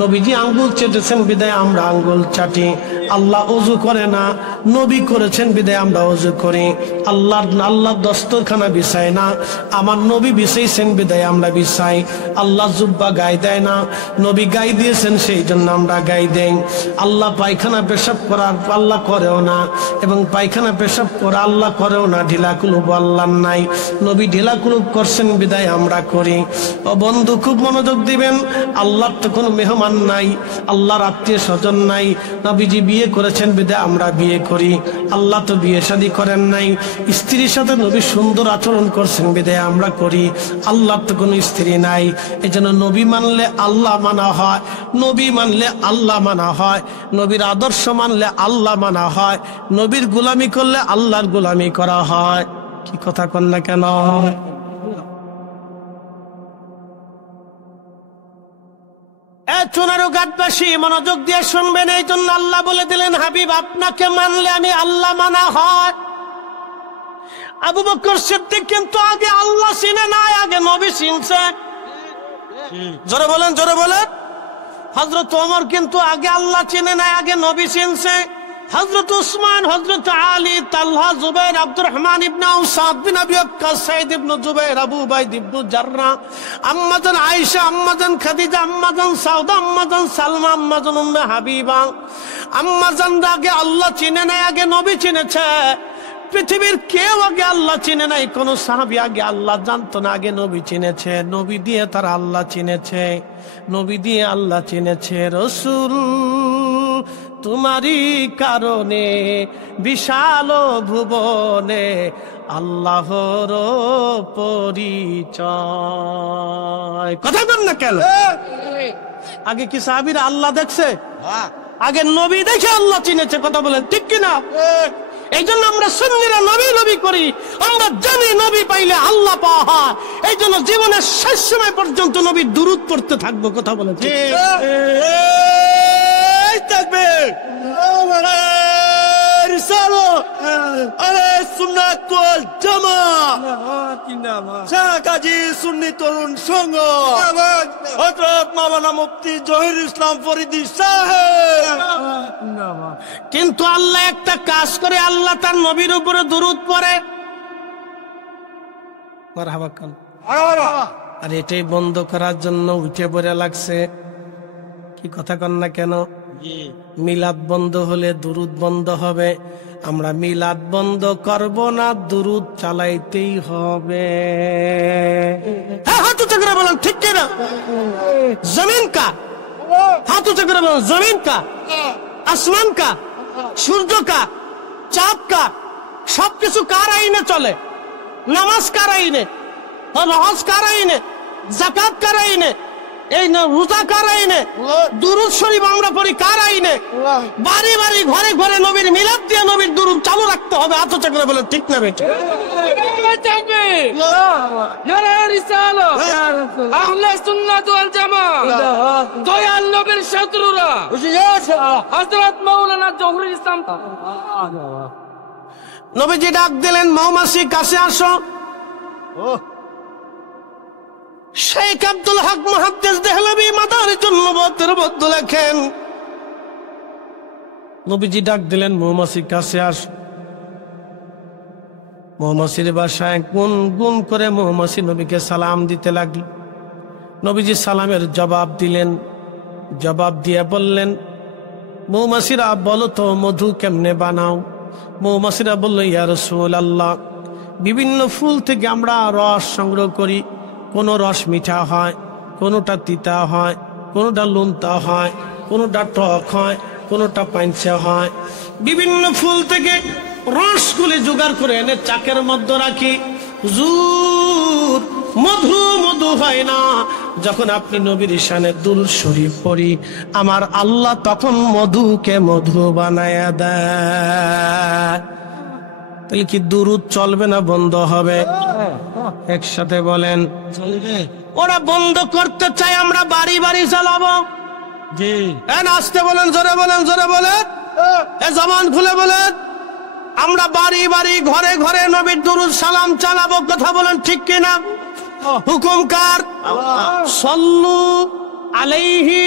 নবীজি আঙ্গুল চেটেছেন বিদায় আমরা আঙ্গুল চাটি। আল্লাহ ওযু করে না, নবী করেছেন বিদায় আমরা ওযু করি। আল্লাহ দস্তরখানা বিছায় না, আমার নবী বিছাইছেন বিদায় আমরা বিছাই। আল্লাহ জুব্বা গায়ে দেয় না, নবী গায়ে দিয়েছেন সেই জন্য আমরা গায়ে দেই। আল্লাহ পায়খানা পেশাব করার আল্লাহ করেও না, এবং পায়খানা পেশাব করা আল্লাহ করেও না। ঢিলা কুলুপ আল্লাহ নাই, নবী ঢিলা কুলুপ করছেন বিদায় আমরা করি। ও বন্ধু খুব মনোযোগ দিবেন, আল্লাহর তো কোনো মেহমান নাই, আল্লাহর আত্মীয় স্বজন নাই। নবীজি বিয়ে করেছেন বিদায় আমরা বিয়ে করি। আল্লাহ তো বিয়ে শাদী করেন নাই, স্ত্রীর সাথে নবী সুন্দর আচরণ করছেন বিদায় আমরা করি। আল্লাহর তো কোনো স্ত্রী নাই, এই জন্য নবী মানলে আল্লাহ মানা হয়, নবী মানলে আল্লাহ মানা হয়, নবীর আদর্শ মানলে আল্লাহ মানা হয়, নবীর গোলামি করলে আল্লাহর গোলামি করা হয়। কি কথা কন না কেন? চুনারু ঘাটবাসী মনোযোগ দিয়ে শুনবেন, এই জন্য আল্লাহ বলে দিলেন, হাবিব আপনাকে মানলে আমি আল্লাহ মানা হয়। আবু বকর সিদ্দিক কিন্তু আগে আল্লাহ চিনে নাই, আগে নবী চিনছে। জোরে বলেন, জোরে বলেন। হযরত ওমর কিন্তু আগে আল্লাহ চিনে নাই, আগে নবী চিনছে। হযরত উসমান, হযরত আলী, তালহা, জুবাইর, আব্দুর রহমান ইবনে আউফ, সাদ বিন আবি ওয়াক্কাস, সাঈদ ইবনে জুবাইর, আবু উবাইদ ইবনে জাররাহ, আম্মাজান আয়েশা, আম্মাজান খাদিজা, আম্মাজান সাউদা, আম্মাজান সালমা, আম্মাজান উম্মে হাবিবা, আম্মাজান আগে আল্লাহ চিনে নাই, আগে নবী চিনেছে। পৃথিবীর কেউ আগে আল্লাহ চিনে নাই, কোন সাহাবী আগে আল্লাহ জানতো না, আগে নবী চিনেছে। নবী দিয়ে তারা আল্লাহ চিনেছে, নবী দিয়ে আল্লাহ চিনেছে। রাসূল তোমারই কারণে বিশাল ভুবনে আল্লাহর পরিচয়। কথা বল না কেন? আগে কি সাহাবীরা আল্লাহ দেখছে? আগে নবী দেখে আল্লাহ চিনেছে। কথা বলেন ঠিক কিনা? এই জন্য আমরা সুন্নিরা নবী নবী করি, আমরা জানি নবী পাইলে আল্লাহ পাওয়া হয়। এই জন্য জীবনের শেষ সময় পর্যন্ত নবীর দুরূদ পড়তে থাকবো। কথা বলেন ঠিক? সুন্নি তরুণ সংঘ, হযরত মাওলানা মুফতি জহির ইসলাম ফরিদী সাহেব। কিন্তু আল্লাহ একটা কাজ করে, আল্লাহ তার নবীর উপরে দুরূদ পড়ে। মারহাবা খান। আর এটাই বন্ধ করার জন্য উঠে পড়ে লাগছে। কি কথা কন না কেন? মিলাদ বন্ধ হলে দুরূদ বন্ধ হবে। আমরা মিলাদ বন্ধ করব না, দুরূদ চালাইতেই হবে। হাত উঁচু করে বলেন ঠিক কিনা? জমিন কা, হাত উঁচু করে বলেন জমিন কা, আসমান কা, সূর্য কা, চাঁদ কা, সবকিছু কার আইনে চলে? নামাজ কার আইনে? হজ কার আইনে? যাকাত কার আইনে? এই না রোজা কার আইনে? দুরূদ শরীফ আমরা পড়ি কার আইনে? বাড়ি বাড়ি ঘরে ঘরে নবীর মিলাদ দিয়ে নবীর দুরূদ চালু রাখতে হবে। হাত উঁচু করে বলেন ঠিক না বেটা? দয়াল নবীর শত্রুরা হযরত মাওলানা জহুরুল ইসলাম। নবীজি ডাক দিলেন, মৌমাছি কাছে আসো। শেখ আব্দুল হক মুহাদ্দিস দেহলভী মাদারিজুন নুবুওয়াতের মধ্যে লেখেন, নবীজি ডাক দিলেন, মৌমাছি কাছে আসো। মৌমাছির বাসায় গুন গুন করে মৌমাছি নবীকে সালাম দিতে লাগল। নবীজি সালামের জবাব দিলেন। জবাব দিয়ে বললেন, মৌমাছিরা বলো তো মধু কেমনে বানাও? মৌমাছিরা বলল, ইয়া রাসূলুল্লাহ, বিভিন্ন ফুল থেকে আমরা রস সংগ্রহ করি। কোন রস মিঠা হয়, কোনটা তিতা হয়, কোনটা লুনতা হয়, কোনটা টক হয়, কোনটা পাঞ্চা হয়। বিভিন্ন ফুল থেকে রসগুলি জোগাড় করে এনে চাকের মধ্যে রাখি। হুজুর, মধু মধু হয় না। যখন আপনি নবীর শানে দুরূদ শরীফ পড়ি, আমার আল্লাহ তখন মধুকে মধু বানায়া দেয়। তাহলে কি দুরূদ চলবে না বন্ধ হবে? একসাথে বলেন চলবে। ওরা বন্ধ করতে চাই, আমরা বাড়ি বাড়ি চালাবো। জি, আসতে বলেন, জোরে বলেন, জোরে বলেন, জবান খুলে বলেন। আমরা বাড়ি বাড়ি ঘরে ঘরে নবীর দুরূদ সালাম চালাবো। কথা বলেন ঠিক কিনা? হুকুম কার? সাল্লু আলাইহি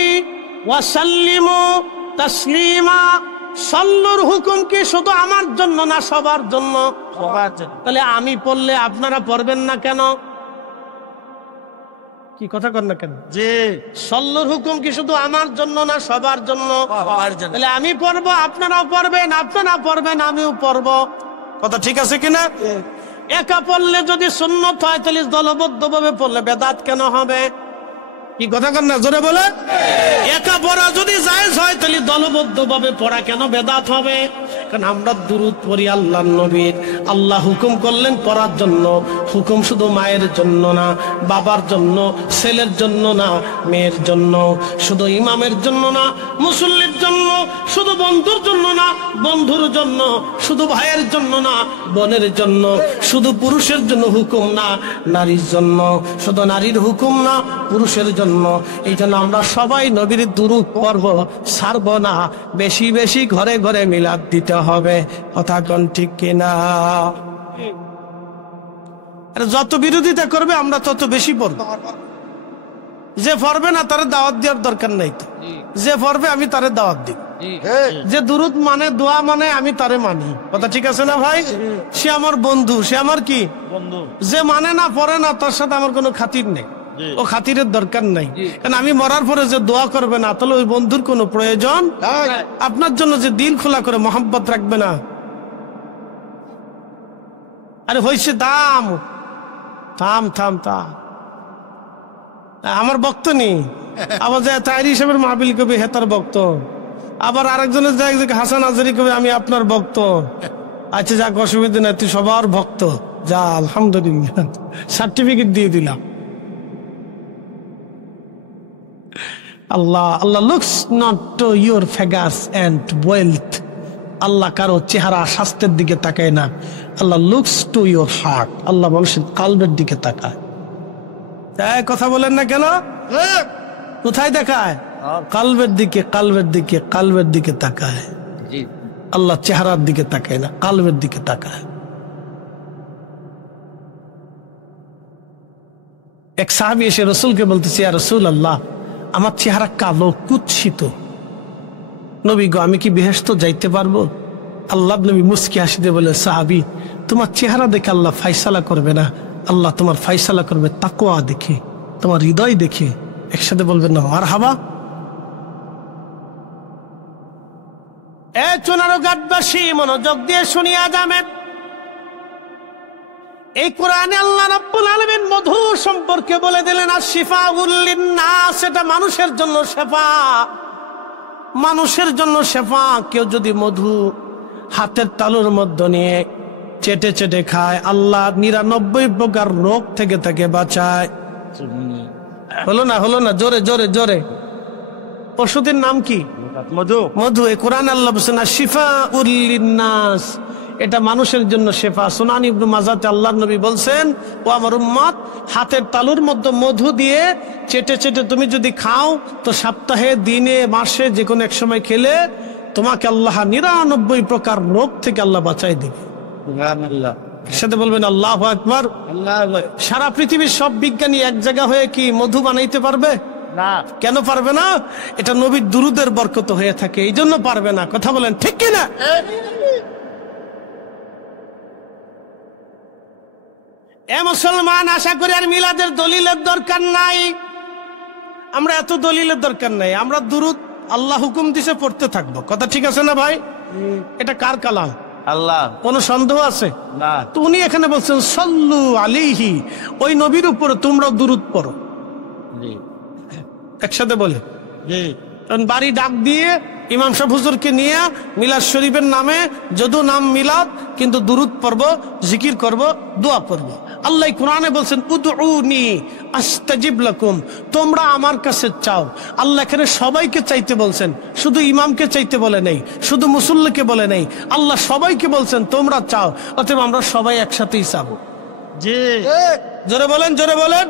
ওয়া সাল্লিমু তাসলিমা। সাল্লুর হুকুম কি শুধু আমার জন্য না সবার জন্য? সবার জন্য। তাহলে আমি পড়লে আপনারা পড়বেন না কেন? কি কথা কর না কেন? জি, সাল্লুর হুকুম কি শুধু আমার জন্য না সবার জন্য? সবার জন্য। তাহলে আমি পড়বো, আপনারাও পড়বেন, আপনারা পড়বেন, আমিও পড়বো। কথা ঠিক আছে কিনা? একা পড়লে যদি সুন্নত হয়, তাহলে দলবদ্ধ ভাবে পড়লে বেদাত কেন হবে? কি কথা কর না, জোরে বলে। একা পড়া যদি জায়েজ হয়, তাহলে দলবদ্ধ ভাবে পড়া কেন বেদাত হবে? কারণ আমরা দুরূদ পড়ি আল্লাহর নবীর। আল্লাহ হুকুম করলেন পড়ার জন্য। হুকুম শুধু মায়ের জন্য না, বাবার জন্য, ছেলের জন্য না, মেয়ের জন্য, শুধু ইমামের জন্য না, মুসল্লির জন্য, শুধু বন্ধুর জন্য না, বন্ধুর জন্য, শুধু ভাইয়ের জন্য না, বোনের জন্য, শুধু পুরুষের জন্য হুকুম না, নারীর জন্য, শুধু নারীর হুকুম না, পুরুষের জন্য জন্য। এই জন্য আমরা সবাই নবীর দুরূদ পড়ব, ছাড়বো না। বেশি বেশি ঘরে ঘরে মিলাদ দিতে হবে। কথা কোন ঠিক কিনা? আর যত বিরোধিতা করবে আমরা তত বেশি পড়ব। যে পড়বে না তার দাওয়াত দেওয়ার দরকার নাই তো। যে পড়বে আমি তারে দাওয়াত দিই। যে দুরূদ মানে দোয়া মানে আমি তারে মানি। কথা ঠিক আছে না ভাই? সে আমার বন্ধু, সে আমার কি বন্ধু। যে মানে না পড়ে না তার সাথে আমার কোনো খাতির নেই, ও খাতিরের দরকার নাই। কারণ আমি মরার পরে যে দোয়া করবে না, তাহলে ওই বন্ধুর কোনো প্রয়োজন। আপনার জন্য যে দিল খোলা করে মোহাম্মত রাখবে না, আরে হয়েছে দাম থাম থাম থাম। আমার বক্ত নেই। আবার যে তাইরি হিসেবের মাহবিল কবি হেতার বক্ত, আবার আরেকজনের যায় হাসান আজারি কবি আমি আপনার ভক্ত। আচ্ছা যাক, অসুবিধা নাই, তুই সবার ভক্ত, যা আলহামদুলিল্লাহ, সার্টিফিকেট দিয়ে দিলাম। Allah Allah looks not to your figures and wealth. আল্লাহ কারো চেহারা স্বাস্থ্যের দিকে তাকায় না, Allah looks to your heart. আল্লাহ মানুষের কালবের দিকে তাকায়। তাই কথা বলেন না কেন? কোথায় দেখায়? কালবের দিকে, কালবের দিকে, কালবের দিকে তাকায়। আল্লাহ চেহারার দিকে তাকায় না, কালবের দিকে তাকায়। এক সাহাবী এসে রসুলকে বলতেছে, ইয়া রাসূলুল্লাহ, আমার চেহারা কালো কুৎসিত, নবী গো আমি কি বেহেশত যাইতে পারবো? আল্লাহ নবী মুস্কি হাসিতে বলে, সাহাবী তোমার চেহারা দেখে আল্লাহ ফাইসালা করবে না, আল্লাহ তোমার ফাইসালা করবে তাকওয়া দেখে, তোমার হৃদয় দেখে। একসাথে বলবেন না মারহাবা? এ চুনারো গাটবাসী, মনোযোগ দিয়ে শুনিয়া যাবেন। এই কোরআনে আল্লাহ রাব্বুল আলামিন মধু সম্পর্কে বলে দিলেন, আশ-শিফাউল লিন-নাস, এটা মানুষের জন্য শেফা, মানুষের জন্য শেফা। কেউ যদি মধু হাতের তালুর মধ্যে নিয়ে চেটে চেটে খায়, আল্লাহ 99 প্রকার রোগ থেকে তাকে বাঁচায়। হলো না? হলো না? জোরে জোরে জোরে। ওষুধের নাম কি? মধু। মধু। এই কোরআন আল্লাহ বলেছেন আশ-শিফাউল লিন-নাস, এটা মানুষের জন্য শেফা। সুনান ইবনে মাজাতে আল্লাহর নবী বলছেন, ও আমার উম্মত, হাতের তালুর মধ্যে মধু দিয়ে চেটে চেটে তুমি যদি খাও, তো সপ্তাহে, দিনে, মাসে যে কোনো এক সময় খেলে তোমাকে আল্লাহ 99 প্রকার রোগ থেকে আল্লাহ বাঁচাই দিবে। সাথে বলবেন আল্লাহু আকবার। সারা পৃথিবীর সব বিজ্ঞানী এক জায়গা হয়ে কি মধু বানাইতে পারবে? না। কেন পারবে না? এটা নবীর দুরুদের বরকত হয়ে থাকে, এই জন্য পারবে না। কথা বলেন ঠিক কিনা? এ মুসলমান, আশা করি আর মিলাদের দলিলের দরকার নাই। আমরা এত দলিলের দরকার নাই, আমরা দুরুদ আল্লাহ হুকুম দিছে পড়তে থাকবো। কথা ঠিক আছে না ভাই? এটা কার কালাম? আল্লাহ। কোনো সন্দেহ আছে? না। তো উনি এখানে বলছেন সাল্লু আলাইহি, ওই নবীর উপরে তোমরা দুরুদ পড়ো। একসাথে বলে বাড়ি ডাক দিয়ে ইমাম সাহেব হুজুরকে নিয়ে মিলাদ শরীফের নামে যদু নাম মিলাদ, কিন্তু দুরুদ পড়ব, জিকির করব, দোয়া পড়ব। আল্লাহ কোরআনে বলছেন উদউনি আস্তাজিব লাকুম, তোমরা আমার কাছে চাও। আল্লাহ এখানে সবাইকে চাইতে বলছেন, শুধু ইমামকে চাইতে বলে নেই, শুধু মুসল্লিকে বলে নেই, আল্লাহ সবাইকে বলছেন তোমরা চাও। অতএব আমরা সবাই একসাথেই চাবো। জি। জোরে বলেন, জোরে বলেন।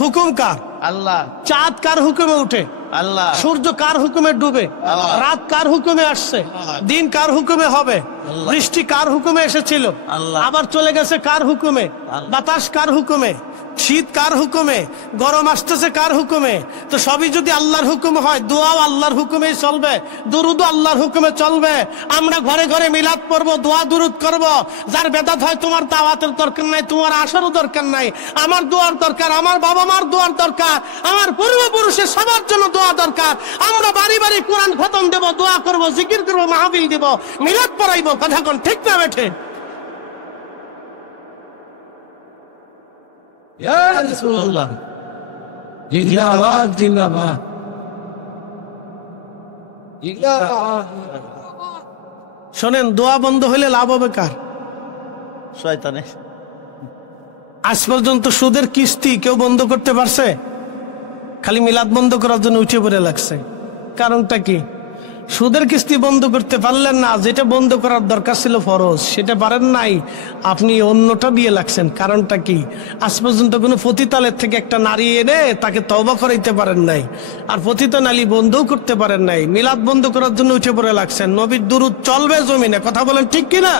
হুকুম কার? আল্লাহ। চাঁদ কার হুকুমে উঠে? আল্লাহ। সূর্য কার হুকুমে ডুবে? রাত কার হুকুমে আসছে? দিন কার হুকুমে হবে? বৃষ্টি কার হুকুমে এসেছিল, আবার চলে গেছে কার হুকুমে? বাতাস কার হুকুমে? শীত কার হুকুমে? গরম আসতেছে কার হুকুমে? তো সবই যদি আল্লাহর হুকুম হয়, দোয়াও আল্লাহর হুকুমেই চলবে, দুরুদও আল্লাহর হুকুমে চলবে। আমরা ঘরে ঘরে মিলাদ পড়বো, দোয়া দুরুদ করব। যার বেদাত হয়, তোমার দাওয়াতের দরকার নাই, তোমার আসারও দরকার নাই। আমার দোয়ার দরকার, আমার বাবা মার দোয়ার দরকার, আমার পূর্বপুরুষের সবার জন্য দোয়া দরকার। আমরা বাড়ি বাড়ি কোরআন খতম দেব, দোয়া করব, জিকির করব, মাহফিল দিব, মিলাদ পড়াইব। কথা কোন ঠিক না বেঠে? শোনেন, দোয়া বন্ধ হইলে লাভ হবে কার? শয়তানের। আজ পর্যন্ত সুদের কিস্তি কেউ বন্ধ করতে পারছে? খালি মিলাদ বন্ধ করার জন্য উঠে পড়ে লাগছে। কারণটা কি? সুদের কিস্তি বন্ধ করতে পারলেন না, যেটা বন্ধ করার দরকার ছিল ফরজ সেটা পারেন নাই, আপনি অন্যটা দিয়ে লাগছেন। কারণটা কি? আজ পর্যন্ত কোনো পতিতালের থেকে একটা নারী এনে তাকে তওবা করাইতে পারেন নাই, আর পতিত নালী বন্ধও করতে পারেন নাই, মিলাদ বন্ধ করার জন্য উঠে পড়ে লাগছেন। নবীর দুরূদ চলবে জমিনে, কথা বলেন ঠিক কিনা?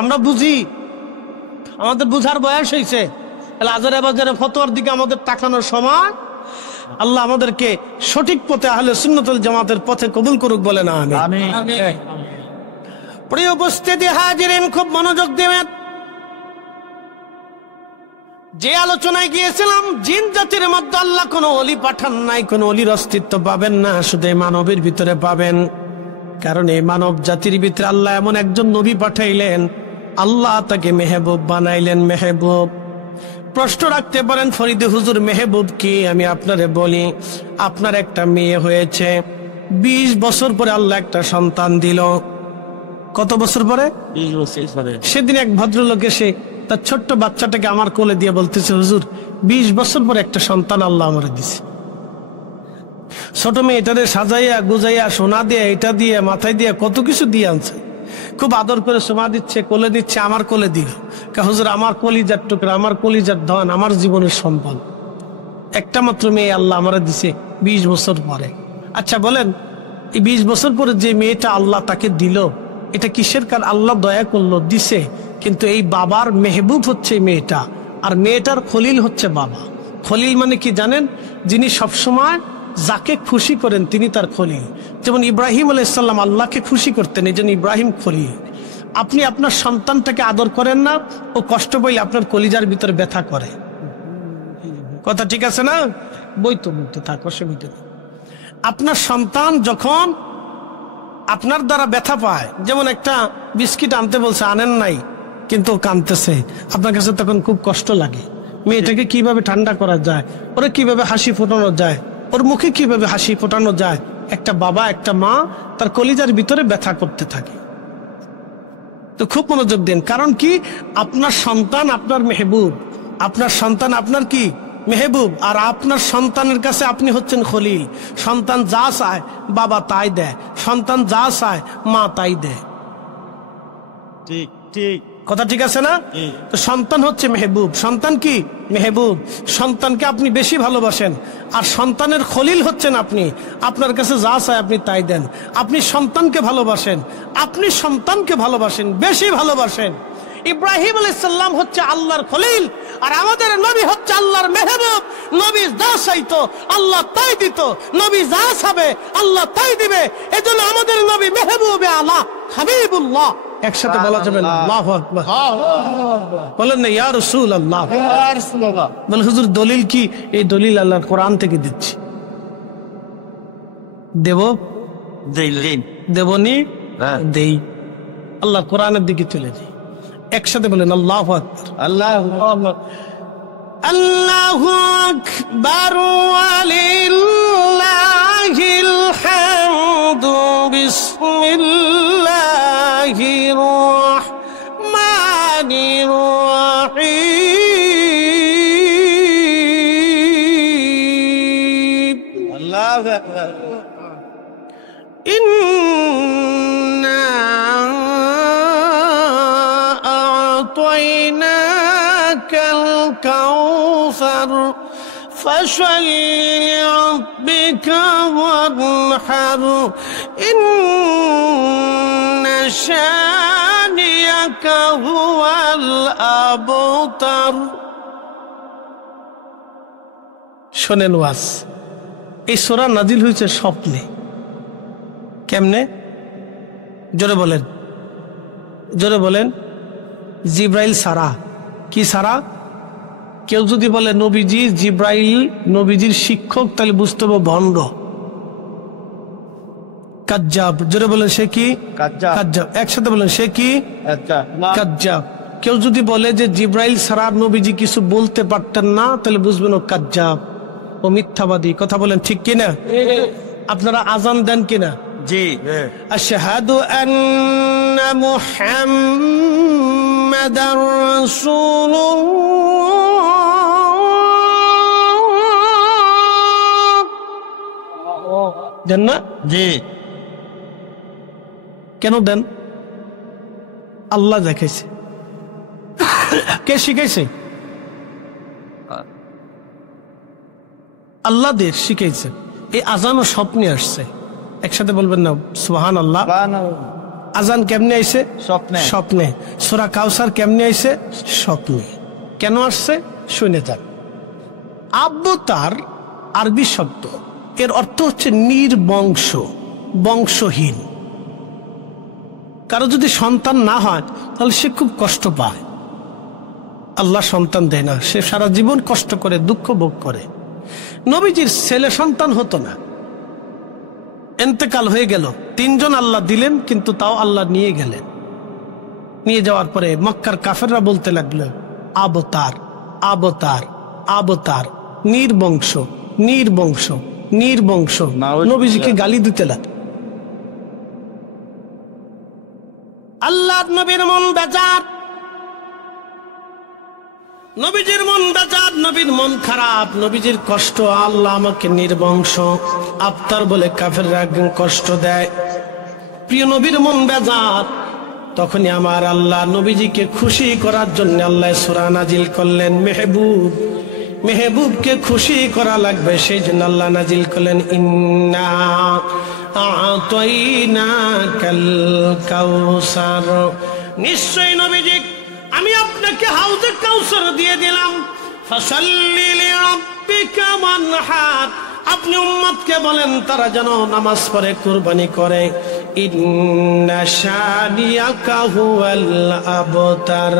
আমরা বুঝি, আমাদের বুঝার বয়স হয়েছে। আজারে বাজারে ফতোয়ার দিকে আমাদের তাকানোর সময়। আল্লাহ আমাদেরকে সঠিক পথে আহলে সুন্নাতুল জামাতের পথে কবুল করুক, বলে না আমি। প্রিয় উপস্থিতি হাজিরিন, খুব মনোযোগ দেবেন। যে আলোচনায় গিয়েছিলাম, জিন জাতির মধ্যে আল্লাহ কোনো অলি পাঠান নাই, কোনো অলির অস্তিত্ব পাবেন না, শুধু মানবের ভিতরে পাবেন। কারণ এই মানব জাতির ভিতরে আল্লাহ এমন একজন নবী পাঠাইলেন, আল্লাহ তাকে মেহবুব বানাইলেন। মেহবুব, প্রশ্ন রাখতে পারেন ফরিদে হুজুর মেহবুব কি? আমি আপনারে বলি, আপনার একটা মেয়ে হয়েছে, 20 বছর পরে আল্লাহ একটা সন্তান দিল। কত বছর পরে? 20 বছর পরে। সেদিন এক ভদ্রলোক এসে তার ছোট্ট বাচ্চাটাকে আমার কোলে দিয়ে বলতেছে, হুজুর 20 বছর পরে একটা সন্তান আল্লাহ আমার দিছে। ছোট মেয়েটারে সাজাইয়া গুজাইয়া সোনা দিয়ে, এটা দিয়ে, মাথায় দিয়ে, কত কিছু দিয়ে আনছে। খুব আদর করে সোমা দিচ্ছে, কোলে দিচ্ছে, আমার কোলে দিল। হুজুর আমার কলিজার টুকরা, আমার কলিজার ধন, আমার জীবনের সম্পদ, একটা মাত্র মেয়ে আল্লাহ আমার দিছে 20 বছর পরে। আচ্ছা বলেন, এই 20 বছর পরে যে মেয়েটা আল্লাহ তাকে দিল, এটা কিসের কারণ? আল্লাহ দয়া করলো, দিছে। কিন্তু এই বাবার মেহবুব হচ্ছে মেয়েটা, আর মেয়েটার খলিল হচ্ছে বাবা। খলিল মানে কি জানেন? যিনি সবসময় যাকে খুশি করেন তিনি তার খলিল। যেমন ইব্রাহিম আলাইহিস সালাম আল্লাহকে খুশি করতেন, এই জন্য ইব্রাহিম খলিল। আপনি আপনার সন্তানটাকে আদর করেন না, ও কষ্ট পাইলে আপনার কলিজার ভিতরে ব্যথা করে। কথা ঠিক আছে না? বইতো থাক, অসুবিধা নেই। আপনার সন্তান যখন আপনার দ্বারা ব্যথা পায়, যেমন একটা বিস্কিট আনতে বলছে, আনেন নাই, কিন্তু কাঁদতেছে, আপনার কাছে তখন খুব কষ্ট লাগে। মেয়েটাকে কিভাবে ঠান্ডা করা যায়, ওরা কিভাবে হাসি ফোটানো যায়, ওর মুখে কিভাবে হাসি ফোটানো যায়, একটা বাবা একটা মা তার কলিজার ভিতরে ব্যথা করতে থাকে। তো খুব মনোযোগ দিন। কারণ কি? আপনার সন্তান আপনার মেহবুব, আপনার সন্তান আপনার কি? মেহবুব। আর আপনার সন্তানের কাছে আপনি হচ্ছেন খলিল। সন্তান যা চায় বাবা তাই দেয়, সন্তান যা চায় মা তাই দেয়। ঠিক ঠিক, কথা ঠিক আছে না? তো সন্তান হচ্ছে মেহবুব। সন্তান কি? মেহবুব। সন্তানকে আপনি বেশি ভালোবাসেন, আর সন্তানের খলিল হচ্ছেন আপনি। আপনার কাছে যা চায় আপনি তাই দেন। আপনি সন্তানকে ভালোবাসেন, আপনি সন্তানকে ভালোবাসেন, বেশি ভালোবাসেন। ইব্রাহিম আলাইহিস সালাম হচ্ছে আল্লাহর খলিল, আর আমাদের নবী হচ্ছে আল্লাহর মেহবুব। নবী যা চাইতো আল্লাহ তাই দিত, নবী যা চাবে আল্লাহ তাই দিবে। এজন্য আমাদের নবী মেহবুবে আল্লাহ, হাবিবুল্লাহ। একসাথে বলা যাবে না? আল্লাহু আকবার বলেন না, ইয়া রাসূলুল্লাহ। বলে হুজুর দলিল কি? এই দলিল আল্লাহর কোরআন থেকে দিচ্ছি। দেব? দেবনি? দেই। আল্লাহ কোরআনের দিকে চলে যাই। একসাথে বলেন আল্লাহু আকবার। আল্লাহু আকবার। আল্লাহু আকবার ওয়ালিল্লাহিল হামদু। বিসমিল্লাহির রাহমানির রাহিম। আল্লাহু আকবার। ইন্না আ'তাইনাকাল কাউসার فصل لربك وانحر إن شانئك هو الأبتر। শোনেন ওয়াজ, এই সূরা নাজিল হয়েছে স্বপ্নে। কেমনে? জোরে বলেন, জোরে বলেন। জিব্রাইল সারা। কি সারা? কেউ যদি বলে নবীজি জিব্রাইল নবীজির শিক্ষক, তাহলে বুঝতে হবে ভণ্ড, কাজ্জাব। জোরে বলেন, সে কি? কাজ্জাব। একসাথে বলেন, সে কি? কাজ্জাব। কেউ যদি বলে যে জিব্রাইল ছাড়া নবীজি কিছু বলতে পারতেন না, তাহলে বুঝবেন ও কাজ্জাব, ও মিথ্যাবাদী। কথা বলেন ঠিক কিনা? আপনারা আজান দেন কিনা? জি। আশহাদু আন্না মুহাম্মাদার রাসূলুল্লাহ। দেন না? জি। কেন দেন? আল্লাহ দেখাইছে। কে শিখাইছে? আল্লাহ দিয়ে শিখাইছে। এই আজানও স্বপ্নে আসছে। একসাথে বলবেন না সুবহানাল্লাহ। আজান কেমনে আইছে? স্বপ্নে। স্বপ্নে। সূরা কাউসার কেমনে আইছে? স্বপ্নে। কেন আসছে? শুনে যান। আবতার আরবি শব্দ, এর অর্থ হচ্ছে নির্বংশ, বংশহীন। কারো যদি সন্তান না হয় তাহলে সে খুব কষ্ট পায়। আল্লাহ সন্তান দেয় না, সে সারা জীবন কষ্ট করে, দুঃখ ভোগ করে। নবীজির ছেলে সন্তান হতো না, ইন্তেকাল হয়ে গেল। 3 জন আল্লাহ দিলেন, কিন্তু তাও আল্লাহ নিয়ে গেলেন। নিয়ে যাওয়ার পরে মক্কার কাফেররা বলতে লাগলো আবতার, আবতার, আবতার, নির্বংশ, নির্বংশ, নির্বংশ। নবীজিকে গালি দিতে লাগলো। আল্লাহর নবীর মন বেজার, নবীজির মন বেজার, নবীর মন খারাপ, নবীজির কষ্ট। আল্লাহ আমাকে নির্বংশ, আবতার বলে কাফেররা একদম কষ্ট দেয়। প্রিয় নবীর মন বেজার। তখনই আমার আল্লাহ নবীজিকে খুশি করার জন্য আল্লাহ সূরা নাজিল করলেন। মেহবুব, মেহবুবকে খুশি করা লাগবে, সেই জন্য আল্লাহ নাজিল করলেন ইন্না আ'তাইনাকাল কাউসার। নিশ্চয় নবীজি, আমি আপনাকে হাউজে কাউসার দিয়ে দিলাম। ফাসাল্লি লিরাব্বিকা ওয়ানহার। আপনি উম্মতকে বলেন তারা যেন নামাজ পড়ে, কুরবানি করে। ইন্না শানিয়াকা হুয়াল আবতার।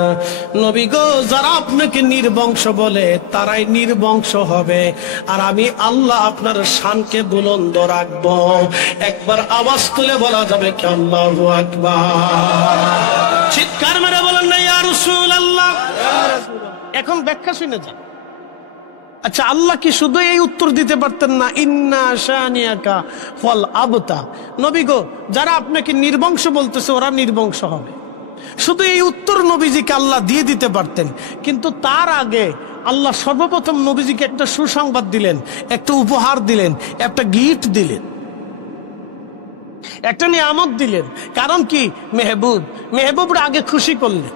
নবী গো, যারা আপনাকে নির্বংশ বলে তারাই নির্বংশ হবে, আর আমি আল্লাহ আপনার শানকে বুলন্দ রাখবো। একবার আওয়াজ তুলে বলা যাবে কি আল্লাহু আকবার? চিৎকার মেরে বলেন না ইয়া রাসূলুল্লাহ। এখন ব্যাখ্যা শুনে যান। আচ্ছা, আল্লাহ কি শুধু এই উত্তর দিতে পারতেন না ইন্না শানিয়াকা ফল আবতা? নবী গো, যারা আপনাকে নির্বংশ বলতেছে ওরা নির্বংশ হবে, শুধু এই উত্তর নবীজিকে আল্লাহ দিয়ে দিতে পারতেন। কিন্তু তার আগে আল্লাহ সর্বপ্রথম নবীজিকে একটা সুসংবাদ দিলেন, একটা উপহার দিলেন, একটা গিফট দিলেন, একটা নিয়ামত দিলেন। কারণ কি? মেহবুব, মেহবুবরা আগে খুশি করলেন।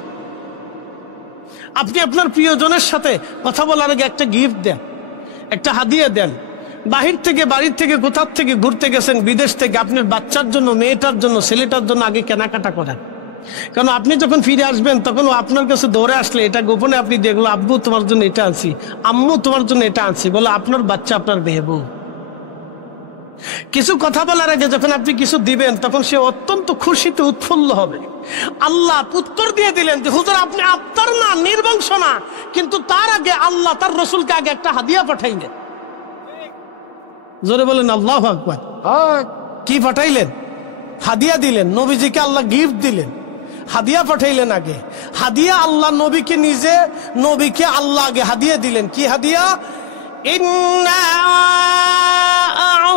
আপনি আপনার প্রিয়জনের সাথে কথা বলার আগে একটা গিফট দেন, একটা হাদিয়া দেন। বাহির থেকে, বাড়ির থেকে, কোথার থেকে ঘুরতে গেছেন, বিদেশ থেকে, আপনার বাচ্চার জন্য, মেয়েটার জন্য, ছেলেটার জন্য আগে কেনাকাটা করেন। কারণ আপনি যখন ফিরে আসবেন তখন আপনার কাছে দৌড়ে আসলে এটা গোপনে আপনি দেখলো, আব্বু তোমার জন্য এটা আনছি, আম্মু তোমার জন্য এটা আনছি, বলে আপনার বাচ্চা আপনার মেহবুব। কিছু কথা বলার আগে যখন আপনি কিছু দিবেন তখন সে অত্যন্ত খুশিতে উৎফুল্ল হবে। আল্লাহ উত্তর দিয়ে দিলেন যে হুজুর, আপনি আত্মার না, নির্বংশ না, কিন্তু তার আগে আল্লাহ তার রসুলকে আগে একটা হাদিয়া পাঠাইলেন। জোরে বলেন আল্লাহু আকবার। কি পাঠাইলেন? হাদিয়া দিলেন। নবীজিকে আল্লাহ গিফট দিলেন, হাদিয়া পাঠাইলেন আগে। হাদিয়া আল্লাহ নবীকে নিজে, নবীকে আল্লাহ আগে হাদিয়া দিলেন। কি হাদিয়া? ইন্না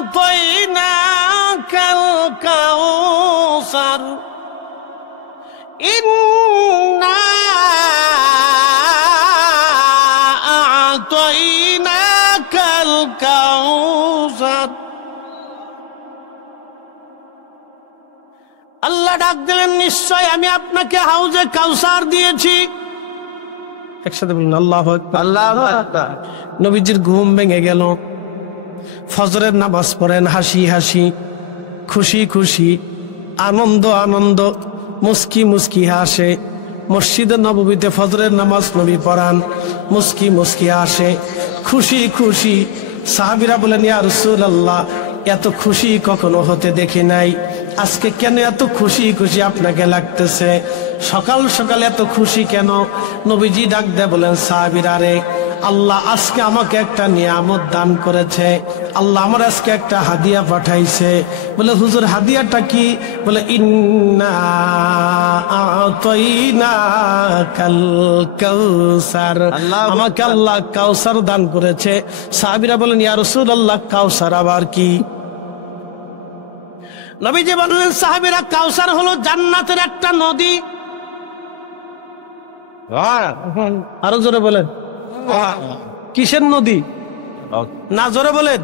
আ'তাইনাকাল কাউসার। ইন্না আ'তাইনাকাল কাউসার। আল্লাহ ডাক দিলেন, নিশ্চয় আমি আপনাকে হাউজে কাউসার দিয়েছি। একসাথে বলুন আল্লাহু আকবার। আল্লাহু আকবার। নবীজির ঘুম ভেঙে গেল। ফজরের নামাজ পড়েন হাসি হাসি, খুশি খুশি, আনন্দ আনন্দ, মুস্কি মুস্কি হাসে। মসজিদে নববীতে ফজরের নামাজ নবী পড়ান, মুস্কি মুস্কি হাসে, খুশি খুশি। সাহাবীরা বলেন, ইয়া রাসূলুল্লাহ, এত খুশি কখনো হতে দেখি নাই, আজকে কেন এত খুশি খুশি আপনাকে লাগতেছে? সকাল সকাল এত খুশি কেন? নবীজি ডাক দেয় বলেন, সাহাবীরা রে, আল্লাহ আজকে আমাকে একটা নিয়ামত দান করেছে, আল্লাহ আমার আজকে একটা হাদিয়া পাঠাইছে। বলে, হুজুর হাদিয়াটা কি? বলে, ইন্না আ'তাইনাকাল কাউসার। আমাকে আল্লাহ কাউসার দান করেছে। সাহাবীরা বলেন, ইয়া রাসূলুল্লাহ, কাউসার আবার কি? নবীজি বললেন, সাহাবীরা, কাউসার হলো জান্নাতের একটা নদী। আরো জোরে বলেন, কিসের নদী? না, জোরে বলেন।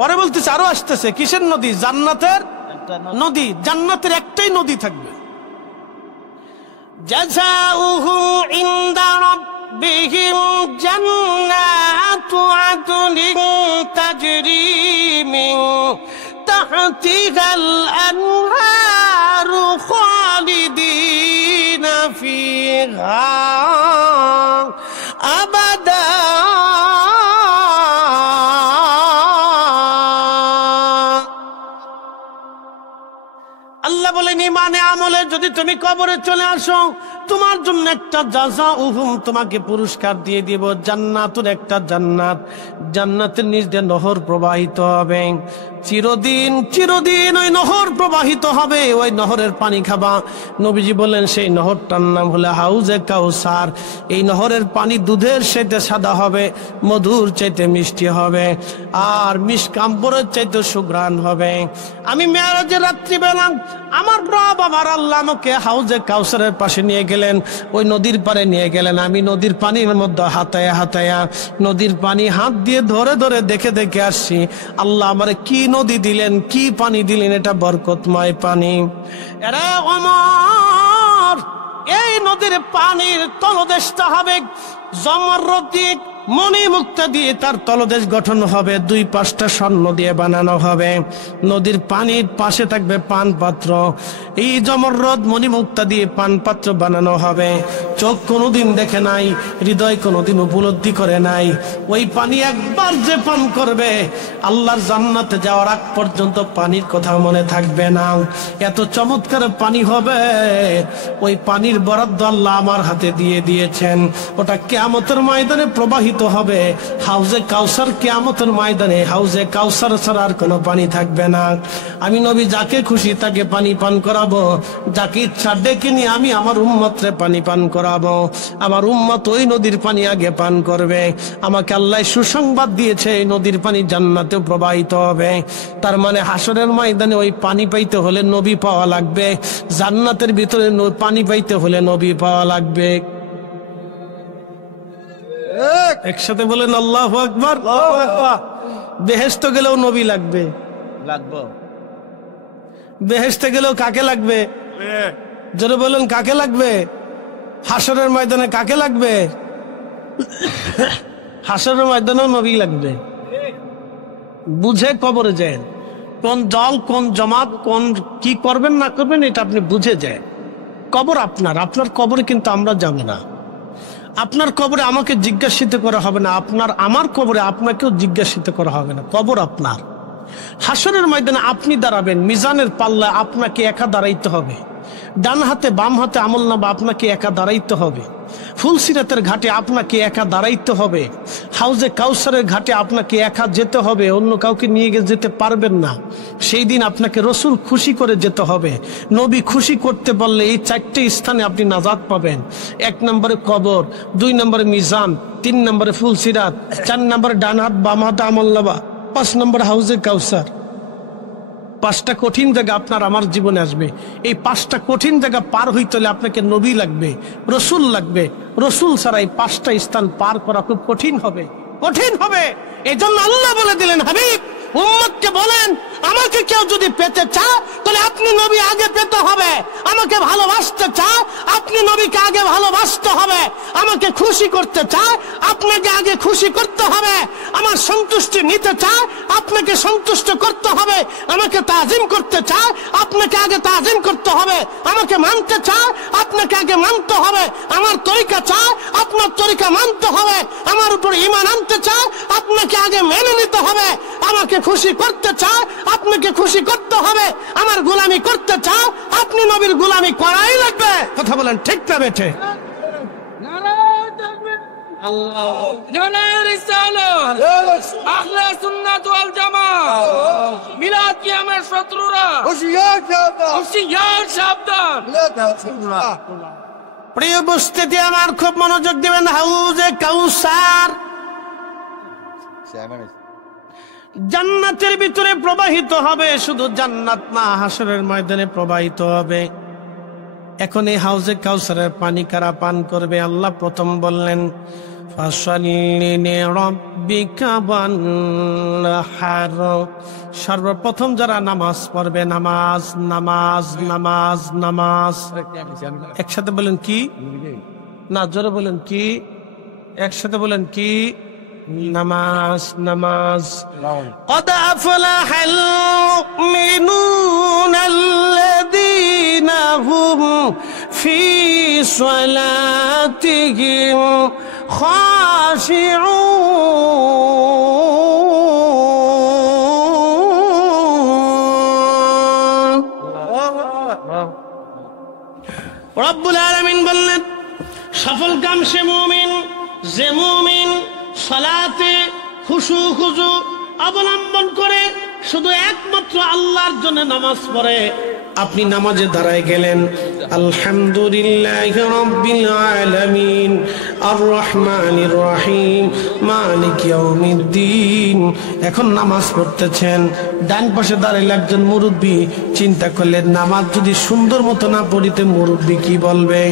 পরে বলতেছে আরো আসতেছে, কিসের নদী? জান্নাতের নদী। জান্নাতের একটাই নদী থাকবে। জাযাউহুম ইনদা রাব্বিহিম জান্নাতু আদনিন তাজরি মিন তাহতিহাল আনহারু খালিদিনা ফিহা আবাদা। আল্লাহ বলেন ইমানে আমলে যদি তুমি কবরে চলে আসো, তোমার জন্য একটা জাযাউহুম, তোমাকে পুরস্কার দিয়ে দিব জান্নাতুন, একটা জান্নাত। জান্নাতের নিচ দিয়ে নহর প্রবাহিত হবে, চিরদিন চিরদিন ওই নহর প্রবাহিত হবে, ওই নহরের পানি খাবা। নবীজি বললেন সেই নহরটার নাম হলো হাউজে কাউসার। এই নহরের পানি দুধের চাইতে সাদা হবে, মধুর চাইতে মিষ্টি হবে, আর মিষ্কাম্বরের চাইতে সুঘ্রাণ হবে। আমি মেরাজের রাত্রিবেলা আমার রব আমার আল্লাহ আমাকে হাউজে কাউসারের পাশে নিয়ে গেলেন, ওই নদীর পারে নিয়ে গেলেন। আমি নদীর পানির মধ্যে হাতায়া হাতায়া নদীর পানি হাত দিয়ে ধরে ধরে দেখে দেখে আসছি। আল্লাহ আমারে কি নদী দিলেন, কি পানি দিলেন, এটা বরকতময় পানি। এরা ওমর, এই নদীর পানির তলদেশটা হবে জমরদ দিয়ে, মণিমুক্তা দিয়ে তার তলদেশ গঠন হবে, 2-5টা স্বর্ণ দিয়ে বানানো হবে। নদীর পানির পাশে থাকবে পান পাত্র, এই জমরদ মণিমুক্তা দিয়ে পান পাত্র বানানো হবে। চোখ কোনোদিন দেখে নাই, হৃদয় কোনোদিন উপলব্ধি করে নাই। ওই পানি একবার যে পান করবে, আল্লাহর জান্নাতে যাওয়ার আগ পর্যন্ত পানির কথা মনে থাকবে না। এত চমৎকার পানি হবে, ওই পানির বরাদ্দ আল্লাহ আমার হাতে দিয়ে দিয়েছেন। ওটা কিয়ামতের ময়দানে প্রবাহিত হবে। হাউজে কাউসার কিয়ামতের ময়দানে, হাউজে কাউসার ছাড়া আর কোনো পানি থাকবে না। আমি নবী যাকে খুশি তাকে পানি পান করাবো, যাকে ইচ্ছা ডেকে নিয়ে আমি আমার উম্মতরে পানি পান করাবো। আমার উম্মত ওই নদীর পানি আগে পান করবে। আমাকে আল্লাহ সুসংবাদ দিয়েছে এই নদীর পানি জান্নাতেও প্রবাহিত হবে। তার মানে হাসরের ময়দানে ওই পানি পাইতে হলে নবী পাওয়া লাগবে, জান্নাতের ভিতরে পানি পাইতে হলে নবী পাওয়া লাগবে। একসাথে বলেন আল্লাহু আকবার। বেহেশতে গেলেও নবী লাগবে, বেহেশতে গেলেও কাকে লাগবে? জোরে বলেন কাকে লাগবে? হাসরের ময়দানে কাকে লাগবে? হাসরের ময়দানেও নবী লাগবে। বুঝে কবরে যায়, কোন দল কোন জমাত কোন কি করবেন না করবেন এটা আপনি বুঝে যায়। কবর আপনার, আপনার কবরে কিন্তু আমরা যাব না। আপনার কবরে আমাকে জিজ্ঞাসিত করা হবে না, আপনার আমার কবরে আপনাকেও জিজ্ঞাসিত করা হবে না। কবর আপনার। হাসরের ময়দানে আপনি দাঁড়াবেন, মিজানের পাল্লায় আপনাকে একা দাঁড়াইতে হবে। ডান হাতে বাম হাতে আমলনামা আপনাকে একা দাঁড়াইতে হবে। ফুলসিরাতের ঘাটে আপনাকে একা দাঁড়াইতে হবে। হাউজে কাউসারের ঘাটে আপনাকে একা যেতে হবে, অন্য কাউকে নিয়ে যেতে পারবেন না। সেই দিন আপনাকে রসুল খুশি করে যেতে হবে। নবী খুশি করতে বললে এই 4টে স্থানে আপনি নাজাত পাবেন। 1 নম্বরে কবর, 2 নম্বরে মিজান, 3 নম্বরে ফুলসিরাত, 4 নম্বরে ডান হাত বাম হাতে আমলনামা, 5 নম্বরে হাউজে কাউসার। 5টা কঠিন জায়গা আপনার আমার জীবনে আসবে। এই 5টা কঠিন জায়গা পার হইতে হলে আপনাকে নবী লাগবে, রসুল লাগবে। রসুল ছাড়া এই 5টা স্থান পার করা খুব কঠিন হবে, কঠিন হবে। এই জন্য আল্লাহ বলে দিলেন, হাবিব উম্মতকে বলেন, আমাকে কেউ যদি পেতে চায় তাহলে আপনি নবী আগে পেতে হবে। আমাকে ভালোবাসতে চায় আপনি নবীকে আগে ভালোবাসতে হবে। আমাকে খুশি করতে চায় আপনাকে আগে খুশি করতে হবে। আমার সন্তুষ্টি নিতে চায় আপনাকে সন্তুষ্ট করতে হবে। আমাকে তাজিম করতে চায় আপনাকে আগে তাজিম করতে হবে। আমাকে মানতে চায় আপনাকে আগে মানতে হবে। আমার তরিকা চায় আপনার তরিকা মানতে হবে। আমার উপর ঈমান আনতে চায় আপনাকে আগে মেনে নিতে হবে। আমাকে খুশি করতে চায় আপনাকে খুশি করতে হবে। আমার গোলামি করতে চায় আপনি নবীর গোলামি করাই লাগবে। কথা বলেন ঠিক না বেঠে? প্রিয় উপস্থিতি আমার খুব মনোযোগ দিবেন। হাউজে কাউসার জান্নাতের ভিতরে প্রবাহিত হবে। শুধু জান্নাত না, হাসরের ময়দানে প্রবাহিত হবে। এখন এই হাউজে কাউসারের পানি কারা পান করবে? আল্লাহ প্রথম বললেন ফাসাল্লি লিরাব্বিকা ওয়ানহার। সর্বপ্রথম যারা নামাজ পড়বে, নামাজ নামাজ নামাজ নামাজ, একসাথে বলেন কি? না, জোরে বলেন কি? একসাথে বলেন কি? নামাজ নামাজ। قد أفلح المؤمنون الذين هم في صلاتهم خاشعون। রব্বুল আলামিন বললেন, সফল কাম সে মুমিন যে মুমিন সালাতে খুশু খুজু অবলম্বন করে শুধু একমাত্র আল্লাহর জন্য নামাজ পড়ে। আপনি নামাজে দাঁড়ায় গেলেন, আলহামদুলিল্লাহি রাব্বিল আলামিন আর রহমানির রহিম মালিক ইয়াউমিদ্দিন। এখন নামাজ পড়তেছেন, ডান পাশে দাঁড়াইলে একজন মুরব্বী। চিন্তা করলেন, নামাজ যদি সুন্দর মতো না পড়িতে মুরব্বী কি বলবে?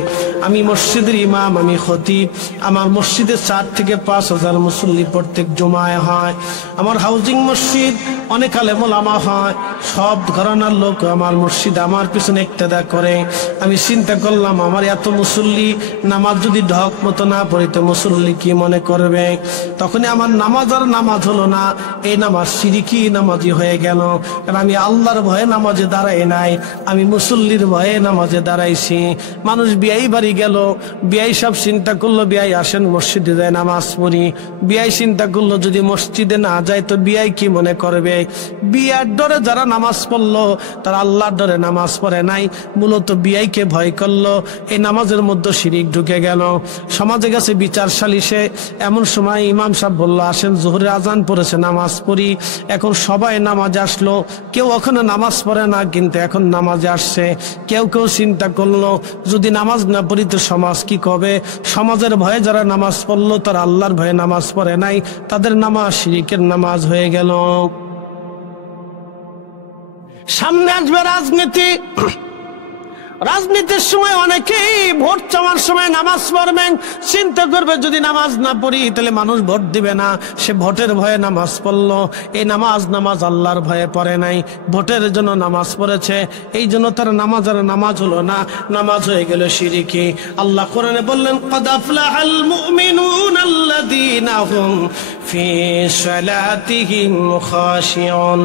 আমি মসজিদের ইমাম, আমি খতিব, আমার মসজিদে 4 থেকে 5,000 মুসল্লি প্রত্যেক জুমায় হয়। আমার হাউজিং মসজিদ, অনেক আলেম ওলামা হয়, সব ঘরানার লোক আমার মসজিদ আমার পিছনে ইক্তেদা করে। আমি চিন্তা করলাম, আমার এত মুসল্লি, নামাজ যদি ঢক মতো না পড়িতে মুসল্লি কি মনে করবে? তখনই আমার নামাজ আর নামাজ হলো না, এই নামাজ শিরকি নামাজি হয়ে গেল। কারণ আমি আল্লাহর ভয়ে নামাজে দাঁড়াই নাই, আমি মুসল্লির ভয়ে নামাজে দাঁড়াইছি। মানুষ বিয়াই বাড়ি গেল, বিয়াই সব চিন্তা করলো, বিয়াই আসেন মসজিদে যায় নামাজ পড়ি। বিয়াই চিন্তা করলো, যদি মসজিদে না যায় তো বিয়াই কি মনে করবে? বিয়ার ডরে যারা নামাজ পড়লো তারা আল্লাহর ডরে নামাজ পড়ে নাই, মূলত বিয়াইকে ভয় করলো। এই নামাজের মধ্যে শিরিক ঢুকে গেল। সমাজে গেছে বিচার সালিশে, এমন সময় ইমাম সাহেব বললো, আসেন জোহরের আজান পড়েছে, নামাজ পড়ি। এখন সবাই নামাজে আসলো, কেউ ওখানে নামাজ পড়ে না, কিন্তু এখন নামাজে আসছে। কেউ কেউ চিন্তা করলো, যদি নামাজ না পড়ি তো সমাজ কি কবে? সমাজের ভয়ে যারা নামাজ পড়লো তারা আল্লাহর ভয়ে নামাজ পড়ে নাই, তাদের নামাজ শিরিকের নামাজ হয়ে গেল। সামনে আসবে রাজনীতি। রাজনীতির সময় অনেকেই ভোট চাওয়ার সময় নামাজ পড়বেন, চিন্তা করবে যদি নামাজ না পড়ি তাহলে মানুষ ভোট দিবে না। সে ভোটের ভয়ে নামাজ পড়লো। এই নামাজ আল্লাহর ভয়ে পড়ে নাই, ভোটের জন্য নামাজ পড়েছে। এই জন্য তার নামাজ আর নামাজ হলো না, নামাজ হয়ে গেল শিরকি। আল্লাহ কোরআনে বললেন, قد أفلح المؤمنون الذين هم في صلاتهم خاشعون।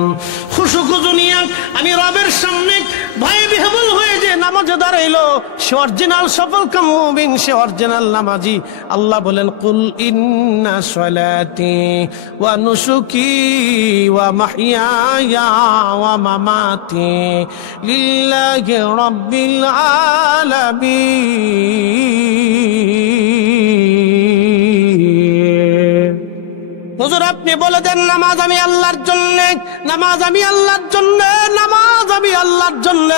খুশু খুজু নিয়ে আমি রবের সামনে ভয়ে বিহ্বল হয়ে যে নামাজে দাঁড়াইলো, সে অরিজিনাল সফল কাম মুমিন, সে অরিজিনাল নামাজি। আল্লাহ বলেন, কুল ইন্না সলাতি ওয়া নুসুকি ওয়া মাহইয়ায়া ওয়া মামাতি লিল্লাহি রাব্বিল আলামিন। হুজুর আপনি বলে দেন, নামাজ আমি আল্লাহর জন্য, নামাজ আমি আল্লাহর জন্য, নামাজ আমি আল্লাহর জন্য।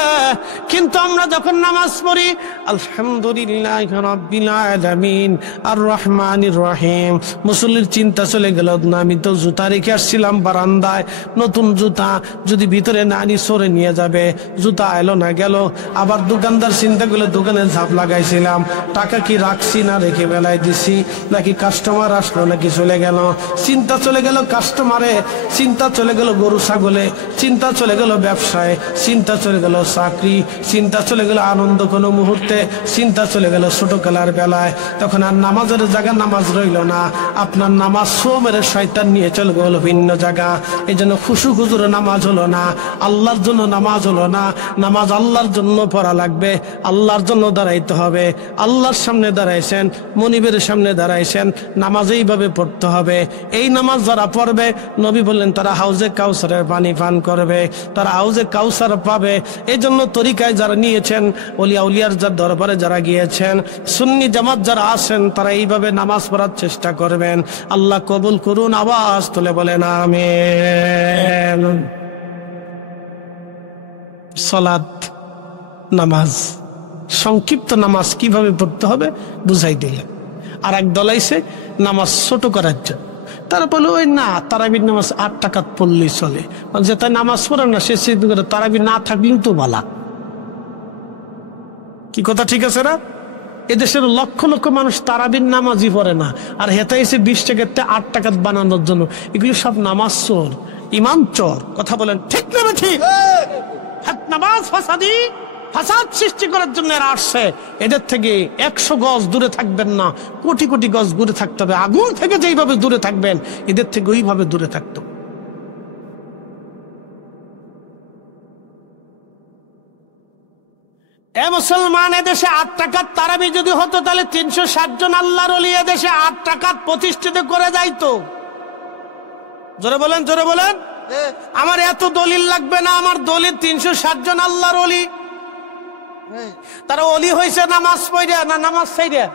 কিন্তু আমরা যখন নামাজ পড়ি, আলহামদুলিল্লাহি রাব্বিল আলামিন আর রহমানির রহিম, মুসল্লির চিন্তা চলে গেল, না আমি তো জুতা রেখে আসছিলাম বারান্দায়, নতুন জুতা যদি ভিতরে না আনি সরে নিয়ে যাবে, জুতা এলো না গেল। আবার দোকানদার চিন্তা করলে, দোকানে ঝাপ লাগাইছিলাম, টাকা কি রাখছি না রেখে বেলায় দিছি, নাকি কাস্টমার আসলো নাকি চলে গেল। চিন্তা চলে গেল কাস্টমারে, চিন্তা চলে গেল গরু ছাগলে, চিন্তা চলে গেল ব্যবসায়, চিন্তা চলে গেল চাকরি, চিন্তা চলে গেল আনন্দ কোনো মুহূর্তে, চিন্তা চলে গেল ছোট খেলার বেলায়। তখন আর নামাজের জায়গা নামাজ রইল না, আপনার নামাজ সোমের শয়তান নিয়ে চলে গেল ভিন্ন জায়গা। এই জন্য খুশু খুজুর নামাজ হলো না, আল্লাহর জন্য নামাজ হলো না। নামাজ আল্লাহর জন্য পড়া লাগবে, আল্লাহর জন্য দাঁড়াইতে হবে। আল্লাহর সামনে দাঁড়াইছেন, মনিবের সামনে দাঁড়াইছেন, নামাজ এইভাবে পড়তে হবে। এই নামাজ যারা পড়বে, নবী বললেন তারা হাউজে কাউসারের পানি পান করবে, তারা হাউজে কাউসার পাবে। এই জন্য তরিকায় যারা নিয়েছেন, ওলিয়া উলিয়ার যার দরবারে যারা গিয়েছেন, সুন্নি জামাত যারা আছেন, তারা এইভাবে নামাজ পড়ার চেষ্টা করবেন। আল্লাহ কবুল করুন, আওয়াজ তুলে বলেন আমিন। সালাত নামাজ, সংক্ষিপ্ত নামাজ কিভাবে পড়তে হবে বুঝাই দিলেন। আর এক দল আইছে নামাজ ছোট করার জন্য, তারা বলে ওই না তারাবির নামাজ 8 টাকাত পড়লেই চলে, যে তাই নামাজ পড়ে না সে চিন্তা করে তারাবি না থাকলেও তো বালা। কি কথা ঠিক আছে না? এদেশের লক্ষ লক্ষ মানুষ তারাবির নামাজই পড়ে না, আর হেতাইছে 20 টাকাতে 8 টাকা বানানোর জন্য। এগুলি সব নামাজ চোর, ইমাম চোর। কথা বলেন ঠিক না ঠিক? নামাজ ফাসাদি, ফাসাদ সৃষ্টি করার জন্য এরা আসছে। এদের থেকে 100 গজ দূরে থাকবেন না, কোটি কোটি গজ দূরে থাকতে হবে। আগুন থেকে যেইভাবে দূরে থাকবেন, এদের থেকে ওইভাবে দূরে থাকতে হবে। এ মুসলমান, এদেশে 8 টাকার তারাবি যদি হতো তাহলে 360 জন আল্লাহর ওলি এদেশে 8 টাকা প্রতিষ্ঠিত করে যাইতো। জোরে বলেন, জোরে বলেন। আমার এত দলিল লাগবে না, আমার দলিল 360 জন আল্লাহর ওলি। তারা ওলি হয়েছে নামাজ পড়ে না নামাজ ছাইরে?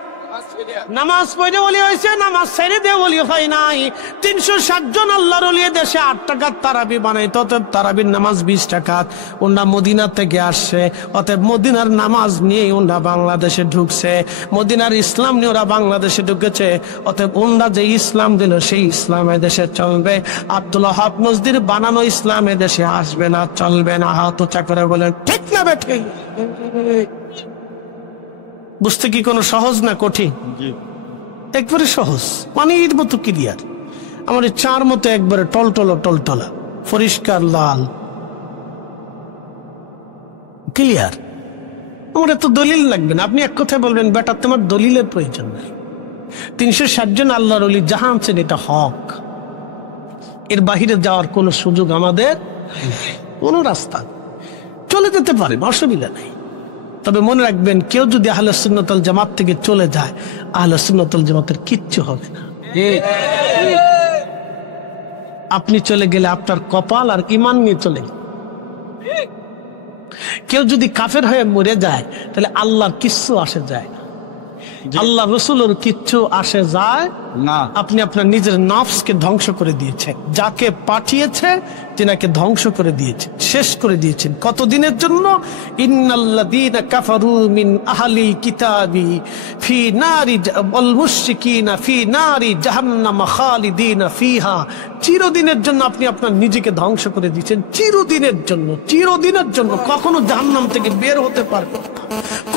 নামাজ পড়ে ওলি হয়েছে, নামাজ ছাইরে দিয়ে ওলি হয় নাই। 360 জন আল্লাহর ওলি দেশে 8 টাকার তারাবি বানাইতো। অতএব তারাবির নামাজ 20 টাকা। ওনা মদিনা থেকে আসছে, অতএব মদিনার নামাজ নিয়ে ওনা বাংলাদেশে ঢুকছে, মদিনার ইসলাম নিয়ে ওরা বাংলাদেশে ঢুকেছে। অতএব ওনা যে ইসলাম দিল সেই ইসলাম এদেশে চলবে। আব্দুল ওয়াহাব নজদির বানানো ইসলাম এদেশে আসবে না, চলবে না। হাত উঁচা করে বলেন ঠিক না বেঠে? বুঝতে কি কোনো সহজ না কঠিন? একবারে সহজ, পানির মতো ক্লিয়ার। আমার এই চার মতো একবারে টলটলা টলটলা, পরিষ্কার লাল, ক্লিয়ার। আমার এত দলিল লাগবে না। আপনি এক কথায় বলবেন, বেটা তোমার দলিলের প্রয়োজন নাই। 360 জন আল্লাহর ওলি যাহা আনছেন এটা হক, এর বাহিরে যাওয়ার কোন সুযোগ আমাদের, কোন রাস্তা চলে যেতে পারে, অসুবিধা নেই। তবে মনে রাখবেন, কেউ যদি আহলে সুন্নাত ওয়াল জামাত থেকে চলে যায়, আহলে সুন্নাত ওয়াল জামাতের কিচ্ছু হবে না। আপনি চলে গেলে আপনার কপাল আর ঈমান নিয়ে চলে গেল। কেউ যদি কাফের হয়ে মরে যায়, তাহলে আল্লাহর কিচ্ছু আসে যায় না, আল্লাহ রসুলের কিচ্ছু আসে যায় না। আপনি আপনার নিজের নফসকে ধ্বংস করে দিয়েছেন। যাকে পাঠিয়েছে তিনাকে ধ্বংস করে দিয়েছেন, শেষ করে দিয়েছেন। কতদিনের জন্য? ইন্নাল্লাযীনা কাফারু মিন আহলিল কিতাবি ফি নারি ওয়াল মুশরিকিনা ফি নারি জাহান্নাম খালিদিনা ফিহা। চিরদিনের জন্য আপনি আপনার নিজেকে ধ্বংস করে দিয়েছেন, চিরদিনের জন্য, চিরদিনের জন্য। কখনো জাহান্নাম থেকে বের হতে পারবেন না,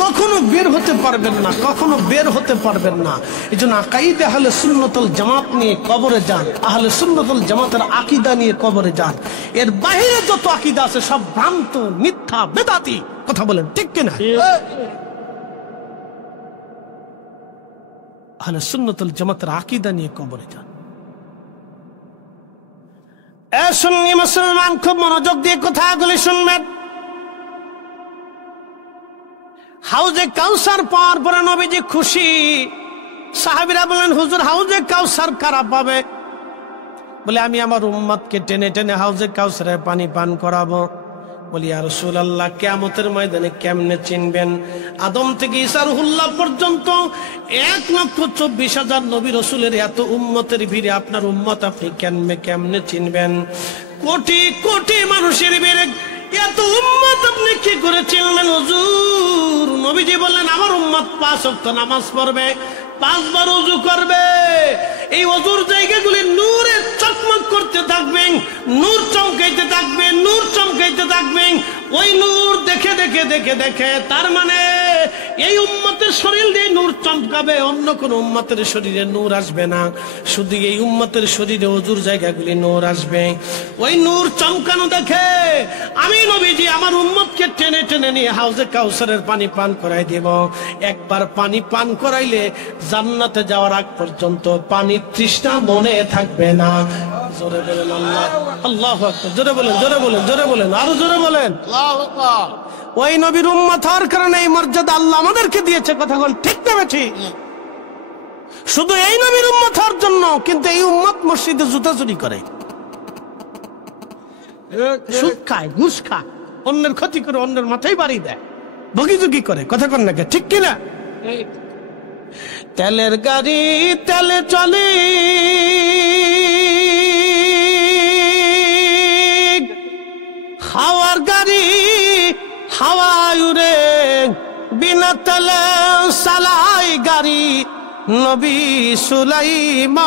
কখনো বের হতে পারবেন না, কখনো বের হতে পারবেন না। এই জন্য আকাইদে আহলে সুন্নাত ওয়াল জামাত নিয়ে কবরে যান, আহলে সুন্নাত ওয়াল জামাতের আকীদা নিয়ে কবরে যান। এর বাইরে যত আকীদা আছে সব ভ্রান্ত, মিথ্যা, বেদাতি। কথা বলেন ঠিক কিনা? আহলে সুন্নাত ওয়াল জামাতের আকীদা নিয়ে কবরে যান। এ সুন্নি মুসলমান, খুব মনোযোগ দিয়ে কথাগুলি শুনবেন। হাউজে কাউসার পাওয়ার পরে নবীজি খুশি। সাহাবীরা বলেন, হুজুর হাউজে কাউসার কারা পাবে? বলে, আমি আমার উম্মতকে টেনে টেনে হাউজে কাউসারে পানি পান করাবো। বলি, ইয়া রাসূলুল্লাহ, কিয়ামতের ময়দানে কেমনে চিনবেন? আদম থেকে ঈসা রুহুল্লাহ পর্যন্ত 1,24,000 নবী রাসূলের এত উম্মতের ভিড়ে আপনার উম্মত আপনি কেমনে চিনবেন? কোটি কোটি মানুষের ভিড়ে এত উম্মত আপনি কি করে চিনবেন হুজুর? নবীজি বললেন, আমার উম্মত 5 ওয়াক্ত নামাজ পড়বে, 5 বার ওযু করবে। এই ওযুর জায়গাগুলি নূরে চকমক করতে থাকবেন, নূর চমকাইতে থাকবে, নূর চমকাইতে থাকবেন। ওই নূর দেখে দেখে দেখে দেখে, তার মানে এই উম্মতের শরীর দিয়ে নূর চমকাবে, অন্য কোন উম্মতের শরীরে নূর আসবে না। শুধু এই উম্মতের শরীরে ওযুর জায়গাগুলি নূর আসবে। ওই নূর চমকানো দেখে আমি নবীজি আমার উম্মতকে টেনে টেনে নিয়ে হাউজে কাউসারের পানি পান করাই দেব। একবার পানি পান করাইলে জান্নাতে যাওয়ার আগ পর্যন্ত পানির তৃষ্ণা মনে থাকবে না। জোরে বলেন আল্লাহ, আল্লাহু আকবার। জোরে বলেন, জোরে বলেন, জোরে বলেন, আরো জোরে বলেন আল্লাহু আকবার। ওই নবীর উম্মত হওয়ার কারণে এই মর্যাদা আল্লাহ আমাদেরকে দিয়েছে। কথা বল ঠিক না ঠিক? শুধু এই নবীর উম্মত হওয়ার জন্য। কিন্তু এই উম্মত মসজিদে জুতা চুরি করে, সুদ খায়, ঘুষ খায়, অন্যের ক্ষতি করে, অন্যের মাথায় বাড়ি দেয়, ভগিজুগি করে। কথা কন না ঠিক কিনা? তেলের গাড়ি তেলে চলে, হাওয়ার গাড়ি হাওয়ায় উড়ে, বিনা তেলে চালাই গাড়ি নবী সুলাইমান।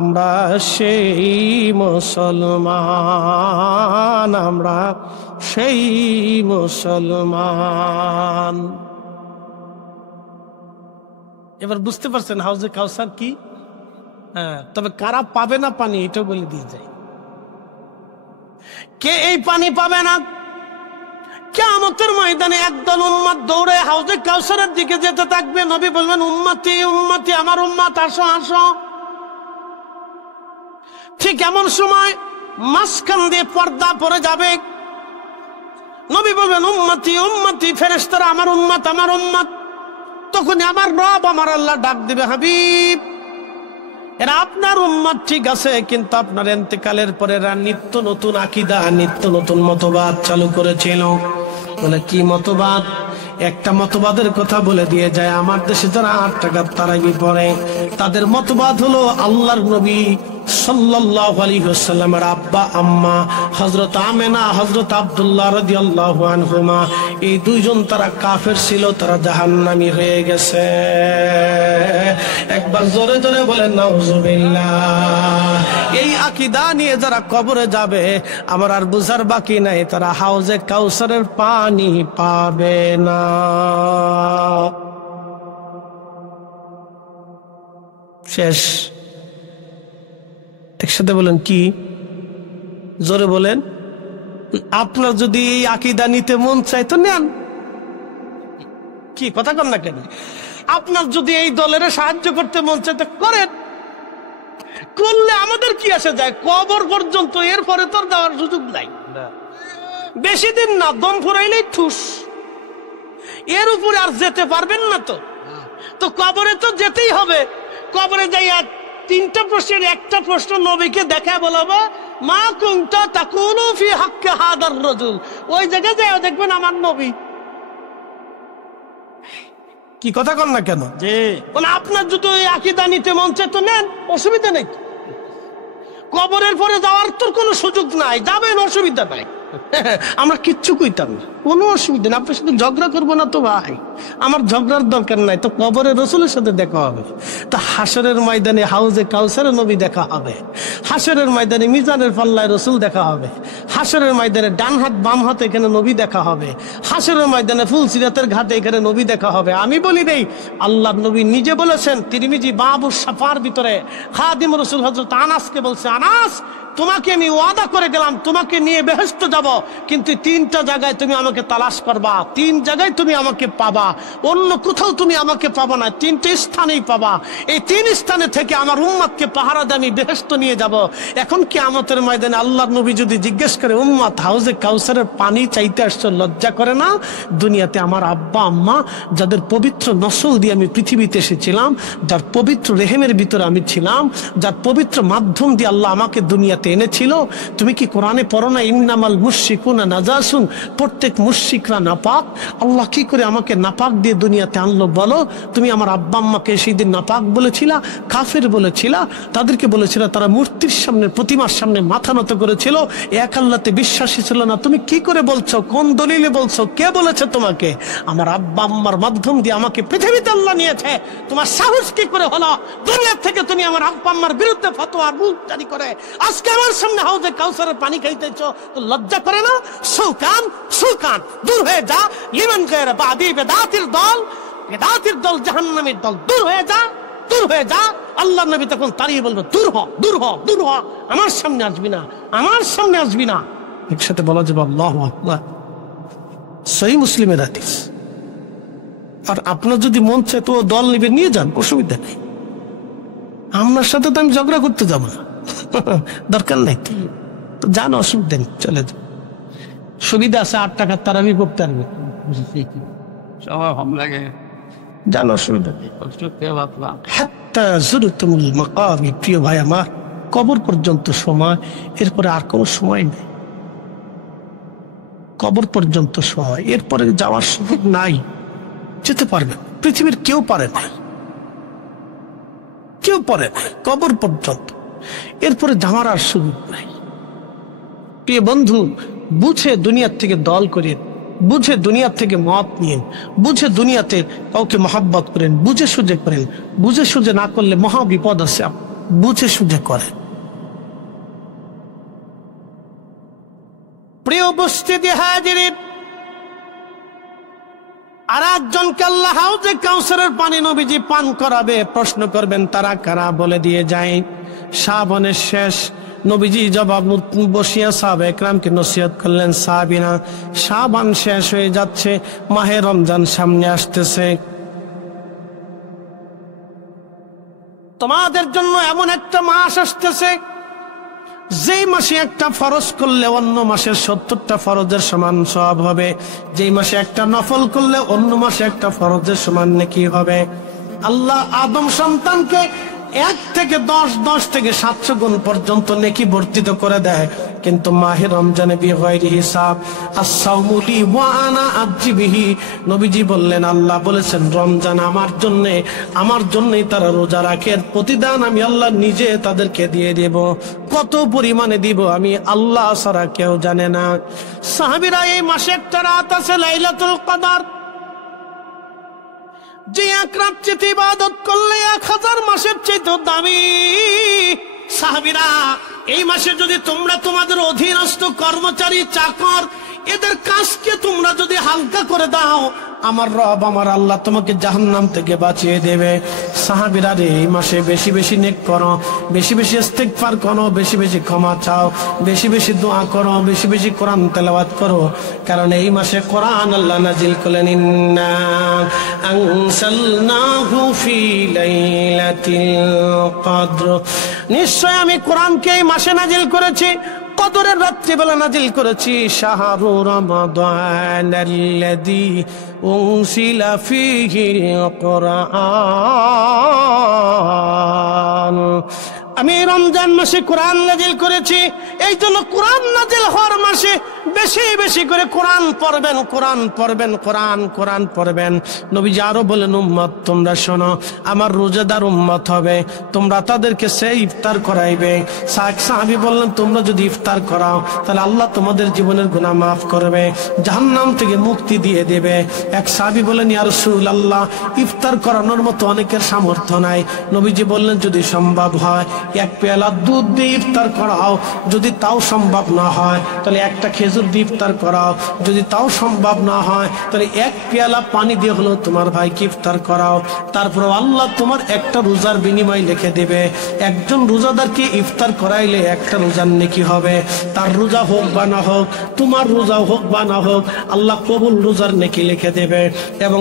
আমরা সেই মুসলমান, আমরা সেই মুসলমান। এবার বুঝতে পারছেন হাউজে কাউসার কি? হ্যাঁ, তবে কারা পাবে না পানি এটা বলে দিয়ে যায়। কে এই পানি পাবে না? কিয়ামতের ময়দানে একদল উম্মত দৌড়ে হাউজে কাউসারের দিকে যেতে থাকবে। নবী বলবেন, উম্মতি উম্মতি, আমার উম্মত আসো আসো। ঠিক এমন সময় মাঝখান দিয়ে পর্দা পড়ে যাবে। নবী বলবেন, উম্মতি উম্মতি, ফেরেশতারা আমার উম্মত আমার উম্মত। তখন আমার রব আমার আল্লাহ ডাক দিবে, হাবিব এরা আপনার উম্মত ঠিক আছে, কিন্তু আপনার ইন্তেকালের পরে এরা নিত্য নতুন আকীদা, নিত্য নতুন মতবাদ চালু করেছিল। বলে কি মতবাদ? একটা মতবাদের কথা বলে দিয়ে যায়। আমার দেশে যারা 8 টাকার তারাবি পড়ে তাদের মতবাদ হলো আল্লাহর নবী সাল্লাল্লাহু আলাইহি ওয়াসাল্লামের আব্বা আম্মা হযরত আমেনা হযরত আব্দুল্লাহ রাদিয়াল্লাহু আনহুমা এই দুইজন তারা কাফের ছিল, তারা জাহান্নামী হয়ে গেছে। একবার জোরে জোরে বলেন নাউজুবিল্লাহ। এই আকীদা নিয়ে যারা কবরে যাবে আমার আর বুঝার বাকি নাই, তারা হাউজে কাউসারের পানি পাবে না। শেষ। একসাথে বলেন কি? জোরে বলেন। আপনার যদি এই আকীদা নিতে মন চায় তো নেন, কি কথা কন না কেন? আপনার যদি এই দলের সাহায্য করতে মন চায় তো করেন, করলে আমাদের কি আসে যায়? কবর পর্যন্ত, এরপরে তোর দেওয়ার সুযোগ নাই। বেশি দিন না, দম ফুরাইলেই ঠুস, এর উপরে আর যেতে পারবেন না। তো কবরে তো যেতেই হবে। কবরে যাই 3টা প্রশ্নের একটা প্রশ্ন নবীকে দেখা বলবো, মা কুনতা তাকুলু ফি হাক্কি হাদার রাজুল। ওই জায়গায় যাও দেখবেন আমার নবী। কি কথা কন না কেন? জি। বলে আপনার যদি ওই আকীদা নিতে মন চায় তো নেন, অসুবিধা নেই। কবরের পরে যাওয়ার তোর কোনো সুযোগ নাই, যাবেন, অসুবিধা নাই। আমরা কিচ্ছু কইতাম না, কোনো অসুবিধা নেই। আপনার সাথে ঝগড়া করবো না তো ভাই, আমার ঝগড়ার দরকার নাই। তো কবরে রসুলের সাথে দেখা হবে, তা হাসরের ময়দানে হাউজে কাউসারে নবী দেখা হবে, হাসরের ময়দানে মিজানের পাল্লায় রসুল দেখা হবে, হাসরের ময়দানে ডান হাত বাম হাত এখানে নবী দেখা হবে, হাসরের ময়দানে ফুলসিরাতের ঘাটে এখানে নবী দেখা হবে। আমি বলি নেই, আল্লাহর নবী নিজে বলেছেন। তিরমিজি বাবু সাফার ভিতরে খাদিম রসুল হযরত আনাসকে বলছে, আনাস তোমাকে আমি ওয়াদা করে গেলাম তোমাকে নিয়ে বেহেশতে যাব, কিন্তু 3টা জায়গায় তুমি আমাকে তালাশ করবা, 3 জায়গায় তুমি আমাকে পাবা, অন্য কোথাও তুমি আমাকে পাবা না, 3টে স্থানেই পাবা। এই 3 স্থানে থেকে আমার উম্মতকে পাহারা দিয়ে আমি বেহেশতে নিয়ে যাব। এখন কিয়ামতের ময়দানে আল্লাহর নবী যদি জিজ্ঞেস করে, উম্মত হাউজে কাউসারের পানি চাইতে আসছো, লজ্জা করে না? দুনিয়াতে আমার আব্বা আম্মা যাদের পবিত্র নসল দিয়ে আমি পৃথিবীতে এসেছিলাম, যার পবিত্র রেহেমের ভিতরে আমি ছিলাম, যার পবিত্র মাধ্যম দিয়ে আল্লাহ আমাকে দুনিয়াতে এনেছিল, তুমি কি কোরআনে পড়ো না, ইন্নামাল মুশরিকুনা নাজাসুন, প্রত্যেক মুশরিকরা নাপাক। আল্লাহ কি করে আমাকে নাপাক দিয়ে দুনিয়াতে আনলো বলো? তুমি আমার আব্বা আম্মাকে সেই দিন নাপাক বলেছিলা, কাফের বলেছিলা, তাদেরকে বলেছিলা তারা মূর্তির সামনে, প্রতিমার সামনে মাথা নত করেছিল, এক আল্লাহতে বিশ্বাসী ছিল না। তুমি কি করে বলছো? কোন দলিলে বলছো? কে বলেছে তোমাকে? আমার আব্বা আম্মার মাধ্যম দিয়ে আমাকে পৃথিবীতে আল্লাহ নিয়েছে। তোমার সাহস কি করে হলো দুনিয়া থেকে তুমি আমার আব্বা আম্মার বিরুদ্ধে ফতোয়ার মুখ জারি করে আজকে আমার সামনে হাউজে কাউসারের পানি খাইতেছো? তো লজ্জা করে না? সুকান সুকান, দূর হয়ে যা। লিমান গায়রা বাদি বেদাতির দল, বেদাতির দল জাহান্নামের দল, দূর হয়ে যা, দূর হয়ে যা। আল্লাহ নবী তখন তাড়িয়ে বলবে, দূর হ, দূর হ, দূর হ, আমার সামনে আসবি না, আমার সামনে আসবি না। একসাথে বলা যাবে আল্লাহু আকবার। সহিহ মুসলিমের হাদিস। আর আপনার যদি মন চায় তো দল নিবে, নিয়ে যান, অসুবিধা নেই। আপনার সাথে তো আমি ঝগড়া করতে যাবো না, দরকার নেই। তো যান, অসুবিধা নেই, চলে যান। সুবিধা আছে, 8 টাকার তারাবি পড়তে পারবে, সবাই ভালো লাগে, যান, অসুবিধা নেই। হাত্তা যুরতুমুল মাকাবির, প্রিয় ভাই আমার, কবর পর্যন্ত সময়, এরপরে আর কোনো সময় নেই। কবর পর্যন্ত সময়, এরপরে যাওয়ার সুযোগ নাই। যেতে পারবে পৃথিবীর কেউ পারে না, কেউ পারে না, কবর পর্যন্ত। এরপরে যাওয়ার আর সুযোগ নাই। প্রিয় বন্ধু, বুঝে দুনিয়ার থেকে দল করেন, বুঝে দুনিয়ার থেকে মত নিন, বুঝে দুনিয়াতে কাউকে মহাব্বত করেন, বুঝে সুঝে করেন। বুঝে সুঝে না করলে মহা বিপদ আছে। বুঝে সুঝে করেন। প্রিয় উপস্থিতি হাজিরিন, আর একজনকে আল্লাহ হাউজে কাউসারের পানি নবীজি পান করাবে। প্রশ্ন করবেন তারা কারা, বলে দিয়ে যায় শাবানের শেষ। নবীজি জবাব বসিয়া সাহাবা একরামকে নসিহত করলেন, সাহাবীরা শাবান শেষ হয়ে যাচ্ছে, মাহে রমজান সামনে আসতেছে, তোমাদের জন্য এমন একটা মাস আসতেছে যেই মাসে একটা ফরজ করলে অন্য মাসের 70টা ফরজের সমান সওয়াব হবে, যেই মাসে একটা নফল করলে অন্য মাসে একটা ফরজের সমান নেকি হবে। আল্লাহ আদম সন্তানকে 1 থেকে 10 থেকে 700 গুণ পর্যন্ত নেকি বর্ধিত করে দেয়, কিন্তু মাহে রমজানে বিগয়রি হিসাব। as-sawmu li wa ana ajzi bihi, নবীজি বললেন, আল্লাহ বলেছেন রমজান আমার জন্যই তারা রোজা রাখে, প্রতিদান আমি আল্লাহ নিজে তাদেরকে দিয়ে দেব। কত পরিমাণে দিব আমি আল্লাহ ছাড়া কেউ জানে না। সাহাবীরা, এই মাসে একটা রাত আছে লাইলাতুল কদর, যে এক রাত চেয়ে ইবাদত করলে 1000 মাসের চেয়ে দামি। সাহাবীরা, এই মাসে যদি তোমরা তোমাদের অধীনস্থ কর্মচারী চাকর এদের কাজকে তোমরা যদি হালকা করে দাও, আমার রব আমার আল্লাহ তোমাকে জাহান্নাম থেকে বাঁচিয়ে দেবে। সাহাবীরা, এই মাসে বেশি বেশি নেক করো, বেশি বেশি ইস্তিগফার করো, বেশি বেশি ক্ষমা চাও, বেশি বেশি দোয়া করো, বেশি বেশি কোরআন তেলাওয়াত করো, কারণ এই মাসে কোরআন আল্লাহ নাজিল করলেন, ইন্না আনসালনাহু ফি লাইলাতিল কদর, নিশ্চয় আমি কোরআনকে এই মাসে নাজিল করেছি, কদরের রাত্রিবেলা নাজিল করেছি। শাহরু রমাদানাল্লাযী উনজিলা ফীহিল কুরআন, আমি রমজান মাসে কোরআন নাজিল করেছি। এই জন্য কোরআন নাজিল হওয়ার মাসে বেশি বেশি করে কোরআন পড়বেন, কোরআন পড়বেন, কোরআন পড়বেন। নবীজি আরো বলেন, উম্মত তোমরা শোনো, আমার রোজাদার উম্মত হবে, তোমরা তাদেরকে সে ইফতার করাইবে। সাহাবী বললেন, তোমরা যদি ইফতার করাও তাহলে আল্লাহ তোমাদের জীবনের গুনাহ মাফ করবে, জাহান্নাম থেকে মুক্তি দিয়ে দেবে। এক সাহাবী বলেন, ইয়া রাসূলুল্লাহ, ইফতার করানোর মতো অনেকের সামর্থ্য নাই। নবীজি বললেন, যদি সম্ভব হয় 1 পেয়ালা দুধ দিয়ে ইফতার করাও, যদি তাও সম্ভব না হয় তাহলে একটা খেজুর দিয়ে ইফতার করাও, যদি তাও সম্ভব না হয় তাহলে 1 পেয়ালা পানি দিয়ে হলো তোমার ভাইকে ইফতার করাও। তারপর আল্লাহ তোমার একটা রোজার বিনিময় লিখে দেবে। একজন রোজাদারকে ইফতার করাইলে একটা রোজার নেকি হবে, তার রোজা হোক বা না হোক, তোমার রোজা হোক বা না হোক, আল্লাহ কবুল রোজার নেকি লিখে দেবে। এবং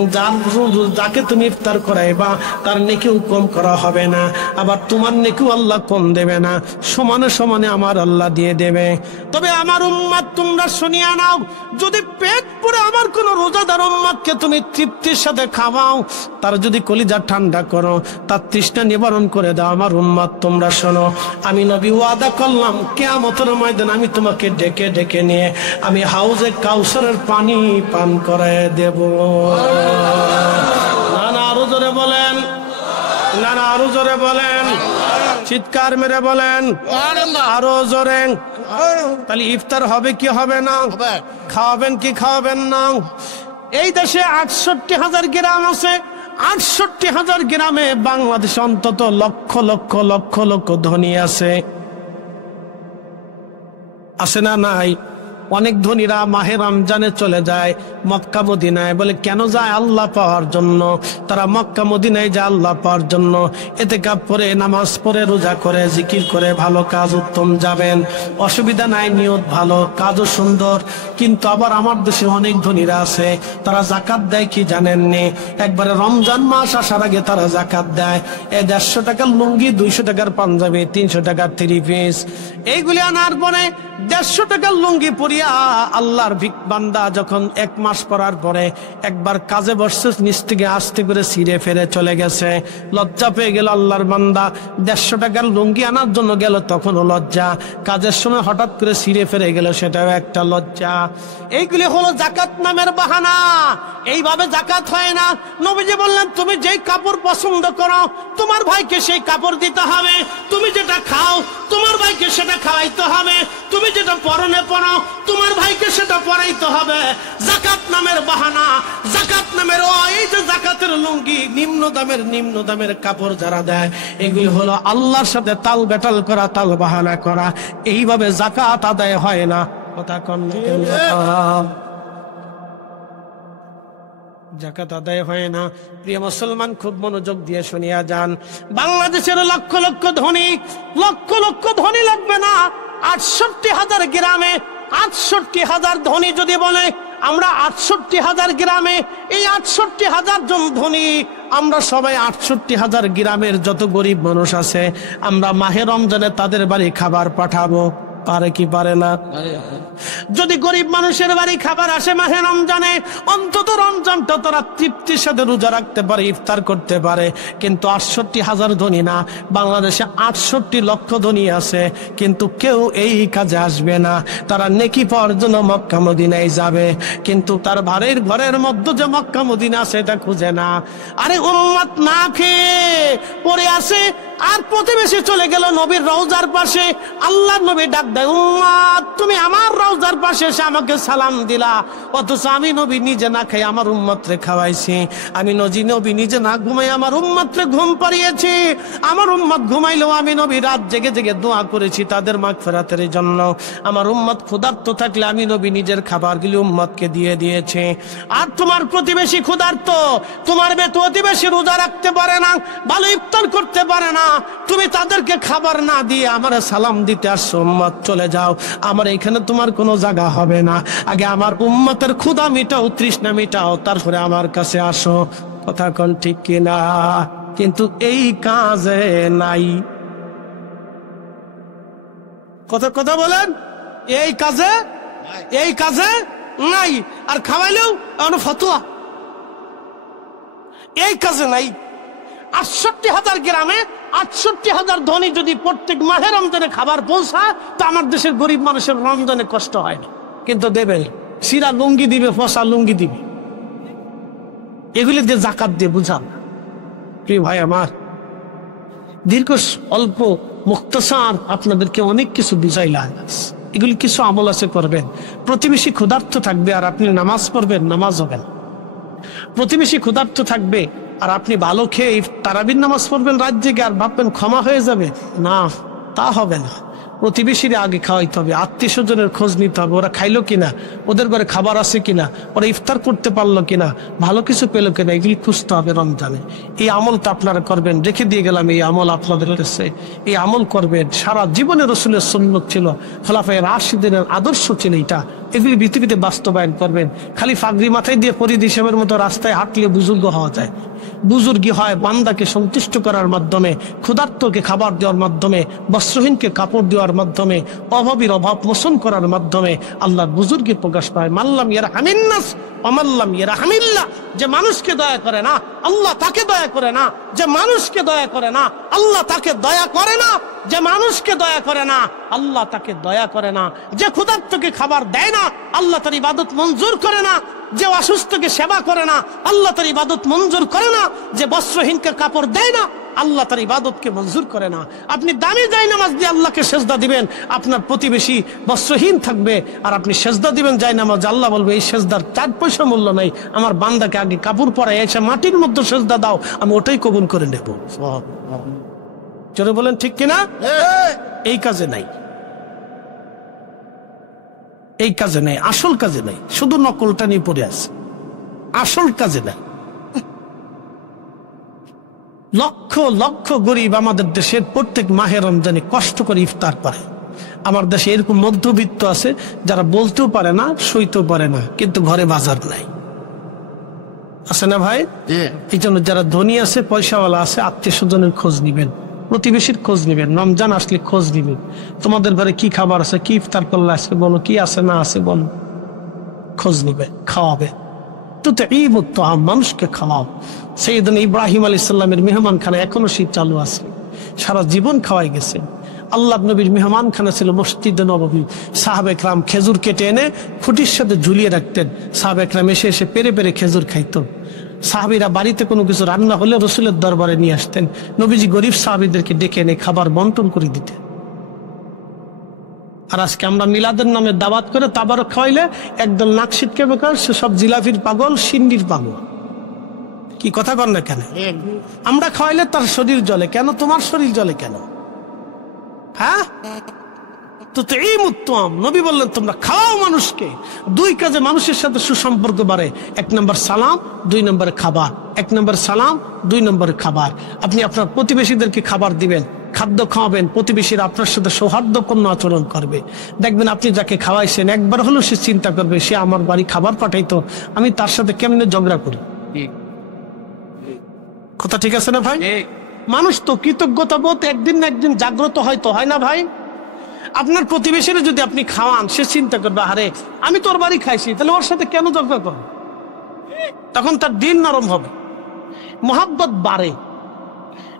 যাকে তুমি ইফতার করাইবা তার নেকিও কম করা হবে না, আবার তোমার নেকিও আল্লাহ কম দেবে না, সমানে সমানে আমার আল্লাহ দিয়ে দেবে। তবে আমার উম্মত তোমরা শুনিয়া নাও, যদি পেট পুরে আমার কোন রোজাদার উম্মতকে তুমি তৃপ্তির সাথে খাওয়াও, তার যদি কলিজা ঠান্ডা করো, তার তৃষ্ণা নিবারণ করে দাও, আমার উম্মত তোমরা শোনো, আমি নবী ওয়াদা করলাম কিয়ামতের ময়দানে আমি তোমাকে ডেকে ডেকে নিয়ে আমি হাউজে কাউসারের পানি পান করায় দেব। না না, আরো জোরে বলেন, না না, আরো জোরে বলেন, চিৎকার মেরে বলেন আরো জোরে। তাহলে ইফতার হবে কি হবে না? খাওয়াবেন কি খাওয়াবেন না? এই দেশে 68,000 গ্রাম আছে, 68,000 গ্রামে বাংলাদেশে অন্তত লক্ষ লক্ষ লক্ষ লক্ষ ধনী আছে, আছে না নাই? অনেক ধনীরা মাহে রমজানে চলে যায় মক্কা মদিনায়, বলে কেন যায়? আল্লাহ পাওয়ার জন্য। তারা মক্কা মদিনায় যায় আল্লাহ পাওয়ার জন্য, ইতিকাফ পড়ে, নামাজ পড়ে, রোজা করে, জিকির করে, ভালো কাজ উত্তম, যাবেন, অসুবিধা নাই, নিয়ত ভালো, কাজও সুন্দর। কিন্তু আবার আমার দেশে অনেক ধনীরা আছে, তারা জাকাত দেয় কি জানেননি? একবারে রমজান মাস আসার আগে তারা জাকাত দেয়। 150 টাকার লুঙ্গি, 200 টাকার পাঞ্জাবি, 300 টাকার 3 পিস, এইগুলি আনার পরে 150 টাকার লুঙ্গি পরিয়া আল্লাহর বান্দা যখন 1 মাস পরার পরে একবার কাজে বসছে, নিচ থেকে আস্তে করে ছিঁড়ে ফেরে চলে গেছে, লজ্জা পেয়ে গেল আল্লাহর বান্দা। 150 টাকার লুঙ্গি আনার জন্য গেল, তখনও লজ্জা, কাজের সময় হঠাৎ করে ছিঁড়ে ফেরে গেল, সেটাও একটা লজ্জা। এইগুলি হলো জাকাত নামের বাহানা, এইভাবে জাকাত হয় না। নবীজি বললেন, তুমি যেই কাপড় পছন্দ করো তোমার ভাইকে সেই কাপড় দিতে হবে, তুমি যেটা খাও তোমার ভাইকে সেটা খাওয়াইতে হবে, তুমি যেটা পরনে পরো তোমার ভাইকে সেটা পরাইতে হবে। যাকাত নামের বাহানা, যাকাত নামের এই যে যাকাতের লুঙ্গি, নিম্ন দামের কাপড় যারা দেয়, এগুলি হলো আল্লাহর সাথে তাল বেটাল করা, তাল বাহানা করা। এইভাবে যাকাত আদায় হয় না। কথা কন না কেন? যাকাত আদায় হয় না। প্রিয় মুসলমান, খুব মনোযোগ দিয়ে শুনিয়া যান। বাংলাদেশের লক্ষ লক্ষ ধনী লাগবে না। 68,000 গ্রামে 68,000 ধনী যদি বলে, আমরা 68,000 গ্রামে, এই 68,000 জন ধনী, আমরা সবাই 68,000 গ্রামের যত গরিব মানুষ আছে, আমরা মাহে রমজানে তাদের বাড়ি খাবার পাঠাবো। পারে কি পারে না? যদি গরিব মানুষের বাড়ি খাবার আসে মাহে রমজানে, অন্তত রমজানটা তারা তৃপ্তির সাথে রোজা রাখতে পারে, ইফতার করতে পারে। কিন্তু 68,000 ধনী না, বাংলাদেশে 68 লক্ষ ধনী আছে, কিন্তু কেউ এই কাজে আসবে না। তারা নেকি পাওয়ার জন্য মক্কা মদিনায় যাবে, কিন্তু তার বাড়ির ঘরের মধ্যে যে মক্কা মদিনা আছে এটা খুঁজে না। আরে উম্মত না খেয়ে পড়ে আসে, আর প্রতিবেশী চলে গেল নবীর রওজার পাশে। আল্লাহ নবী ডাক দেয়, উম্মত তুমি আমার রওজার পাশে এসে আমাকে সালাম দিলা, অথচ আমি নবী নিজে না খাই আমার উম্মতরে খাওয়াইছি। আমি নবী নিজে না ঘুমাই আমার উম্মতরে ঘুম পাড়িয়েছি। আমার উম্মত ঘুমাইলেও আমি নবী রাত জেগে জেগে দোয়া করেছি তাদের মাগফিরাতের জন্য। আমার উম্মত ক্ষুধার্ত থাকলে আমি নবী নিজের খাবারগুলি উম্মতকে দিয়ে দিয়েছি। আর তোমার প্রতিবেশী ক্ষুধার্ত, তোমার প্রতিবেশী রোজা রাখতে পারে না, ভালো ইফতার করতে পারে না, তুমি তাদেরকে খাবার না দিয়ে আমার সালাম দিতে আসছো, উম্মত চলে যাও, আমার এখানে তোমার কোনো জায়গা হবে না। আগে আমার উম্মতের ক্ষুধা মিটাও, তৃষ্ণা মিটাও, তারপরে আমার কাছে আসো। কথা কোন ঠিক কিনা? কিন্তু এই কাজে নাই। কথা বলেন, এই কাজে নাই। আর খাওয়াইলেও ফতুয়া, এই কাজে নাই। 68,000 গ্রামে 68,000 ধনী যদি প্রত্যেক মাহে রমজানে খাবার পৌঁছায়, তো আমার দেশের গরিব মানুষের রমজানে কষ্ট হয় না। কিন্তু দেবে সিরা লুঙ্গি দিবে, ফসা লুঙ্গি দিবে, এগুলি দিয়ে যাকাত দিয়ে বুঝান। প্রিয় ভাই আমার, দীর্ঘ অল্প মুক্তসার আপনাদেরকে অনেক কিছু বুঝাইলাম। এগুলি কিছু আমল আছে করবেন। প্রতিবেশী ক্ষুধার্ত থাকবে আর আপনি নামাজ পড়বেন, নামাজ হবে না। প্রতিবেশী ক্ষুধার্ত থাকবে আর আপনি ভালো খেয়ে তারাবির নামাজ পড়বেন রাত জেগে, আর ভাববেন ক্ষমা হয়ে যাবে, না, তা হবে না। প্রতিবেশীর আগে খাওয়াইতে হবে, আত্মীয় স্বজনের খোঁজ নিতে হবে, ওরা খাইলো কিনা, ওদের ঘরে খাবার আছে কিনা, ওরা ইফতার করতে পারলো কিনা, ভালো কিছু পেলো কিনা, এগুলি খুঁজতে হবে রমজানে। এই আমলটা আপনারা করবেন। রেখে দিয়ে গেলাম এই আমল আপনাদের কাছে, এই আমল করবেন। সারা জীবনে রসুলের সুন্নত ছিল, খোলাফায়ে রাশিদিনের আদর্শ ছিল এটা। এগুলি পৃথিবীতে বাস্তবায়ন করবেন। খালি ফাগরি মাথায় দিয়ে ফরিদ হিসেবের মতো রাস্তায় হাঁটলে বুজুর্গ হওয়া যায়? বুজুর্গি হয় বান্দাকে সন্তুষ্ট করার মাধ্যমে, ক্ষুধার্তকে খাবার দেওয়ার মাধ্যমে, বস্ত্রহীনকে কাপড় দেওয়ার মাধ্যমে, অভাবীর অভাব মোচন করার মাধ্যমে আল্লাহর বুজুর্গি প্রকাশ পায়। মাল্লাম ইয়ারহামিন নাস ওয়ামাল্লাম ইয়ারহামিল্লাহ, যে মানুষকে দয়া করে না আল্লাহ তাকে দয়া করে না, যে মানুষকে দয়া করে না আল্লাহ তাকে দয়া করে না, যে মানুষকে দয়া করে না আল্লাহ তাকে দয়া করে না, যে ক্ষুধার্তকে খাবার দেয় না আল্লাহ তার ইবাদত মঞ্জুর করে না, যে অসুস্থকে সেবা করে না আল্লাহ তার ইবাদত মঞ্জুর করে না, যে বস্ত্রহীনকে কাপড় দেয় না আল্লাহ তার ইবাদতকে মঞ্জুর করে না। আপনি দামি জায়নামাজ দিয়ে আল্লাহকে সেজদা দিবেন, আপনার প্রতিবেশী বস্ত্রহীন থাকবে, আর আপনি সেজদা দিবেন জায়নামাজ, আল্লাহ বলবে এই সেজদার 4 পয়সা মূল্য নাই, আমার বান্দাকে আগে কাপড় পরাই এসে মাটির মধ্যে সেজদা দাও, আমি ওটাই কবুল করে নেব। চলে বলেন ঠিক কিনা? এই কাজে নাই, এই কাজে নাই, আসল কাজে নাই, শুধু নকলটা নিয়ে পড়ে আছে, আসল কাজে নাই। লক্ষ লক্ষ গরিব আমাদের দেশের প্রত্যেক মাহে রমজানে কষ্ট করে ইফতার করে। আমার দেশে এরকম মধ্যবিত্ত আছে যারা বলতেও পারে না, সইতেও পারে না, কিন্তু ঘরে বাজার নাই, আছে না ভাই? এই জন্য যারা ধনী আছে, পয়সাওয়ালা আছে, আত্মীয় স্বজনের খোঁজ নিবেন, প্রতিবেশীর খোঁজ নিবেন, রমজান আসলে খোঁজ নিবেন, তোমাদের ঘরে কি খাবার আছে, কি ইফতার করলে আজকে বলো, কি আছে না আছে বলো, খোঁজ নিবে, খাওয়াবে। তো এই মুক্ত মানুষকে খাওয়াও। সাইয়েদনা ইব্রাহিম আলাইহিস সালামের মেহমানখানা এখনো শীত চালু আছে, সারা জীবন খাওয়াই গেছে। আল্লাহ নবীর মেহমানখানা ছিল মসজিদে নববী। সাহাবে একরাম খেজুর কেটে এনে খুঁটির সাথে ঝুলিয়ে রাখতেন, সাহাবে একরাম এসে এসে পেরে পেরে খেজুর খাইতো। সাহাবীরা বাড়িতে কোনো কিছু রান্না হলে রসুলের দরবারে নিয়ে আসতেন, নবীজি গরিব সাহাবীদেরকে ডেকে এনে খাবার বন্টন করে দিতেন। আর আজকে আমরা মিলাদের নামে দাওয়াত করে তাবারক খাওয়াইলে একদল নাক ছিটকে বেকার, সে সব জিলাপির পাগল, সিন্ডির পাগল। কি কথা কর না কেন? আমরা খাওয়াইলে তার শরীর জ্বলে কেন, তোমার শরীর জ্বলে কেন? হ্যাঁ, তো এই উত্তম নবী বললেন তোমরা খাওয়াও মানুষকে। দুই কাজে মানুষের সাথে সুসম্পর্ক বাড়ে, 1 নম্বর সালাম, 2 নম্বরে খাবার। 1 নম্বর সালাম, 2 নম্বরে খাবার। আপনি আপনার প্রতিবেশীদেরকে খাবার দিবেন, খাদ্য খাওয়াবেন, প্রতিবেশীরা আপনার সাথে সৌহার্দ্যপূর্ণ আচরণ করবে। দেখবেন আপনি যাকে খাওয়াইছেন একবার হলেও সে চিন্তা করবে, সে আমার বাড়ি খাবার পাঠাইতো, আমি তার সাথে কেমনে ঝগড়া করি। কথা ঠিক আছে না ভাই? মানুষ তো কৃতজ্ঞতা বোধ একদিন না একদিন জাগ্রত হয়তো, হয় না ভাই? আপনার প্রতিবেশীরা যদি আপনি খাওয়ান, সে চিন্তা করবে, আরে আমি তোর বাড়ি খাইছি, তাহলে ওর সাথে কেন ঝগড়া করব? তখন তার দিন নরম হবে, মহাব্বত বাড়ে।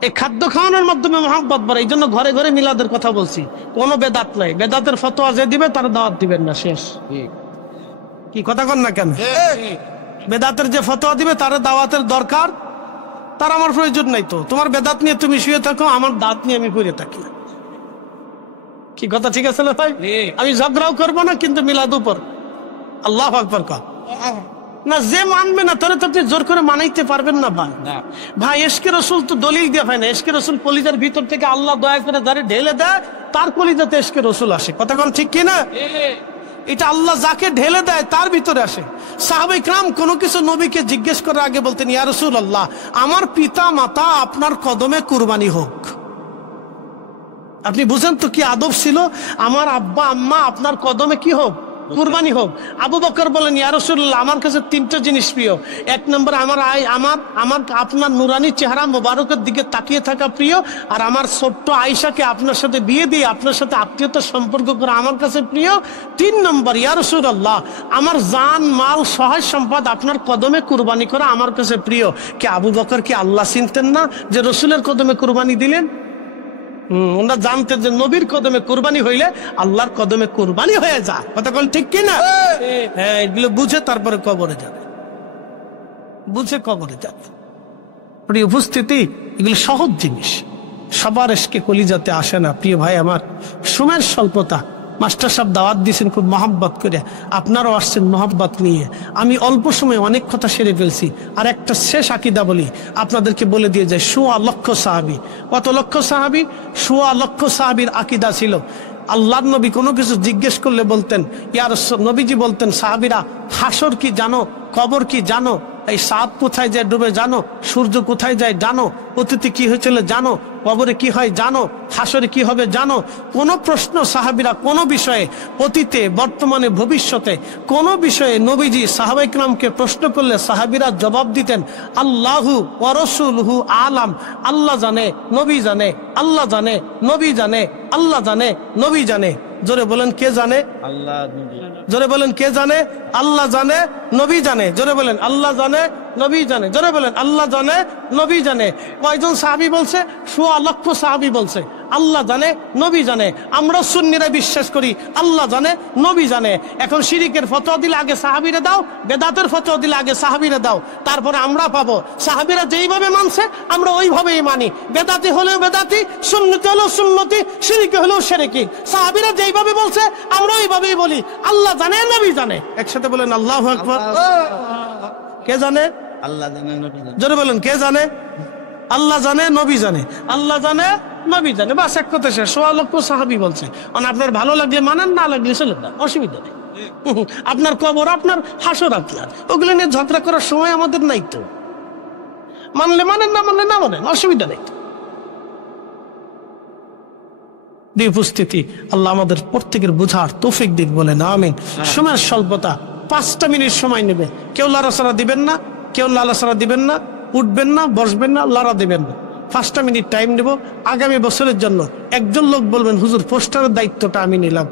এই খাদ্য খাওয়ানোর মাধ্যমে মহাব্বত বাড়ে। এই জন্য ঘরে ঘরে মিলাদের কথা বলছি। কোনো বেদাত নাই, বেদাতের ফতোয়া যে দিবে তার দাওয়াত দিবেন না, শেষ। কি কথা কন না কেন? বেদাতের যে ফতোয়া দিবে তার দাওয়াতের দরকার, তার আমার প্রয়োজন নাই। তো তোমার বেদাত নিয়ে তুমি শুয়ে থাকো, আমার দাঁত নিয়ে আমি পড়ে থাকি। কি কথা ঠিক আছে না ভাই? আমি ঝগড়াও করবো না, কিন্তু মিলাদ উপর আল্লাহু আকবার কর না। যে মানবে না তাহলে তো আপনি জোর করে মানাইতে পারবেন না ভাই। ভাই এশকে রসুল তো দলিল দিয়ে হয় না। এশকে রসুল কলিজার ভিতর থেকে আল্লাহ দয়া করে যারে ঢেলে দেয় তার কলিজাতে এশকে রসুল আসে। কথা কোন ঠিক কিনা? এটা আল্লাহ যাকে ঢেলে দেয় তার ভিতরে আসে। সাহাবায়ে কেরাম কোনো কিছু নবীকে জিজ্ঞেস করার আগে বলতেন, ইয়া রাসূলুল্লাহ, আমার পিতা মাতা আপনার কদমে কুরবানি হোক। আপনি বুঝেন তো কি আদব ছিল? আমার আব্বা আম্মা আপনার কদমে কি হোক, কুরবানি হোক। আবু বকর বলেন, ইয়া রাসূলুল্লাহ, আমার কাছে 3টা জিনিস প্রিয়। 1 নম্বর আমার আপনার নুরানি চেহারা মোবারকের দিকে তাকিয়ে থাকা প্রিয়, আর আমার ছোট্ট আয়েশাকে আপনার সাথে বিয়ে দিয়ে আপনার সাথে আত্মীয়তার সম্পর্ক করা আমার কাছে প্রিয়। 3 নম্বর, ইয়া রাসূলুল্লাহ, আমার জান মাল সহায় সম্পদ আপনার কদমে কুরবানি করা আমার কাছে প্রিয়। কি আবু বকর কি আল্লাহ চিনতেন না যে রসুলের কদমে কুরবানি দিলেন? ওনারা জানতেন যে নবীর কদমে কুরবানি হইলে আল্লাহর কদমে কুরবানি হয়ে যায়। কথা বল ঠিক কিনা? হ্যাঁ, এগুলো বুঝে তারপরে কবরে যাবে, বুঝে কবরে যাবে। প্রিয় উপস্থিতি, এগুলো সহজ জিনিস, সবার এসকে কলিজাতে আসে না। প্রিয় ভাই আমার, সময়ের স্বল্পতা, মাস্টার সাহেব দাওয়াত দিয়েছেন খুব মহব্বত করে, আপনারাও আসছেন মহব্বত নিয়ে। আমি অল্প সময় অনেক কথা সেরে ফেলছি। আর একটা শেষ আকীদা বলি, আপনাদেরকে বলে দিয়ে যায়। 1.25 লক্ষ সাহাবী। কত লক্ষ সাহাবী? 1.25 লক্ষ সাহাবীর আকীদা ছিল। আল্লাহর নবী কোনো কিছু জিজ্ঞেস করলে বলতেন, ইয়া রাসূল, নবীজি বলতেন, সাহাবীরা হাসর কি জানো, কবর কি জানো, এই সাত কোথায় যায় ডুবে জানো, সূর্য কোথায় যায় জানো, অতীতে কি হয়েছিল জানো, কবরে কি হয় জানো, হাসরে কি হবে জানো। কোন প্রশ্ন সাহাবীরা কোনো বিষয়ে, অতীতে বর্তমানে ভবিষ্যতে কোনো বিষয়ে নবীজি সাহাবায়ে কেরামকে প্রশ্ন করলে সাহাবীরা জবাব দিতেন, আল্লাহু ওয়া রাসূলুহু আলাম, আল্লাহ জানে, নবী জানে, আল্লাহ জানে, নবী জানে, আল্লাহ জানে, নবী জানে। জোরে বলেন কে জানে? আল্লাহ। জোরে বলেন কে জানে? আল্লাহ জানে, নবী জানে। জোরে বলেন আল্লাহ জানে, নবী জানে। জোরে বলেন আল্লাহ জানে, নবী জানে। কয়জন সাহাবী বলছে? 1.25 লক্ষ সাহাবী বলছে আল্লাহ জানে, নবী জানে। আমরা সুন্নিরা বিশ্বাস করি আল্লাহ জানে, নবী জানে। এখন শিরিকের ফতোয়া দিলে আগে সাহাবীরা দাও, বেদাতের ফতোয়া দিলে আগে সাহাবীরা দাও, তারপরে আমরা পাবো। সাহাবীরা যেইভাবে মানছে আমরা ওইভাবেই মানি। বেদাতি হলেও বেদাতি, সুন্নতি হলেও সুন্নতি, শিরিকে হলেও শিরকি। সাহাবীরা যেইভাবে বলছে আমরা ওইভাবেই বলি। আল্লাহ জানে, নবী জানে। একসাথে বলেন আল্লাহু আকবার। কে জানে? আল্লাহ জানে, নবী জানে। জোরে বলেন কে জানে? আল্লাহ জানে, নবী জানে। আল্লাহ জানে, নবী জানে, বাস এক কথা শেষ। 1.25 লক্ষ সাহাবী বলছে। আপনার ভালো লাগলে মানেন, না লাগলে চলে না, অসুবিধা নেই। আপনার কবর আপনার, হাসর আপনার, ওগুলো নিয়ে ঝগড়া করার সময় আমাদের নাই তো। মানলে মানেন, না মানলে না মানেন, অসুবিধা নেই। উপস্থিতি, আল্লাহ আমাদের প্রত্যেকের বুঝার তৌফিক দিক বলেন আমিন। সময়ের স্বল্পতা, 5টা মিনিট সময় নেবে। কেউ লাড়াচাড়া দিবেন না, কেউ লাড়াচাড়া দিবেন না, উঠবেন না, বসবেন না, লড়া দেবেন না। 5টা মিনিট টাইম নেব। আগামী বছরের জন্য একজন লোক বলবেন, হুজুর পোস্টারের দায়িত্বটা আমি নিলাম।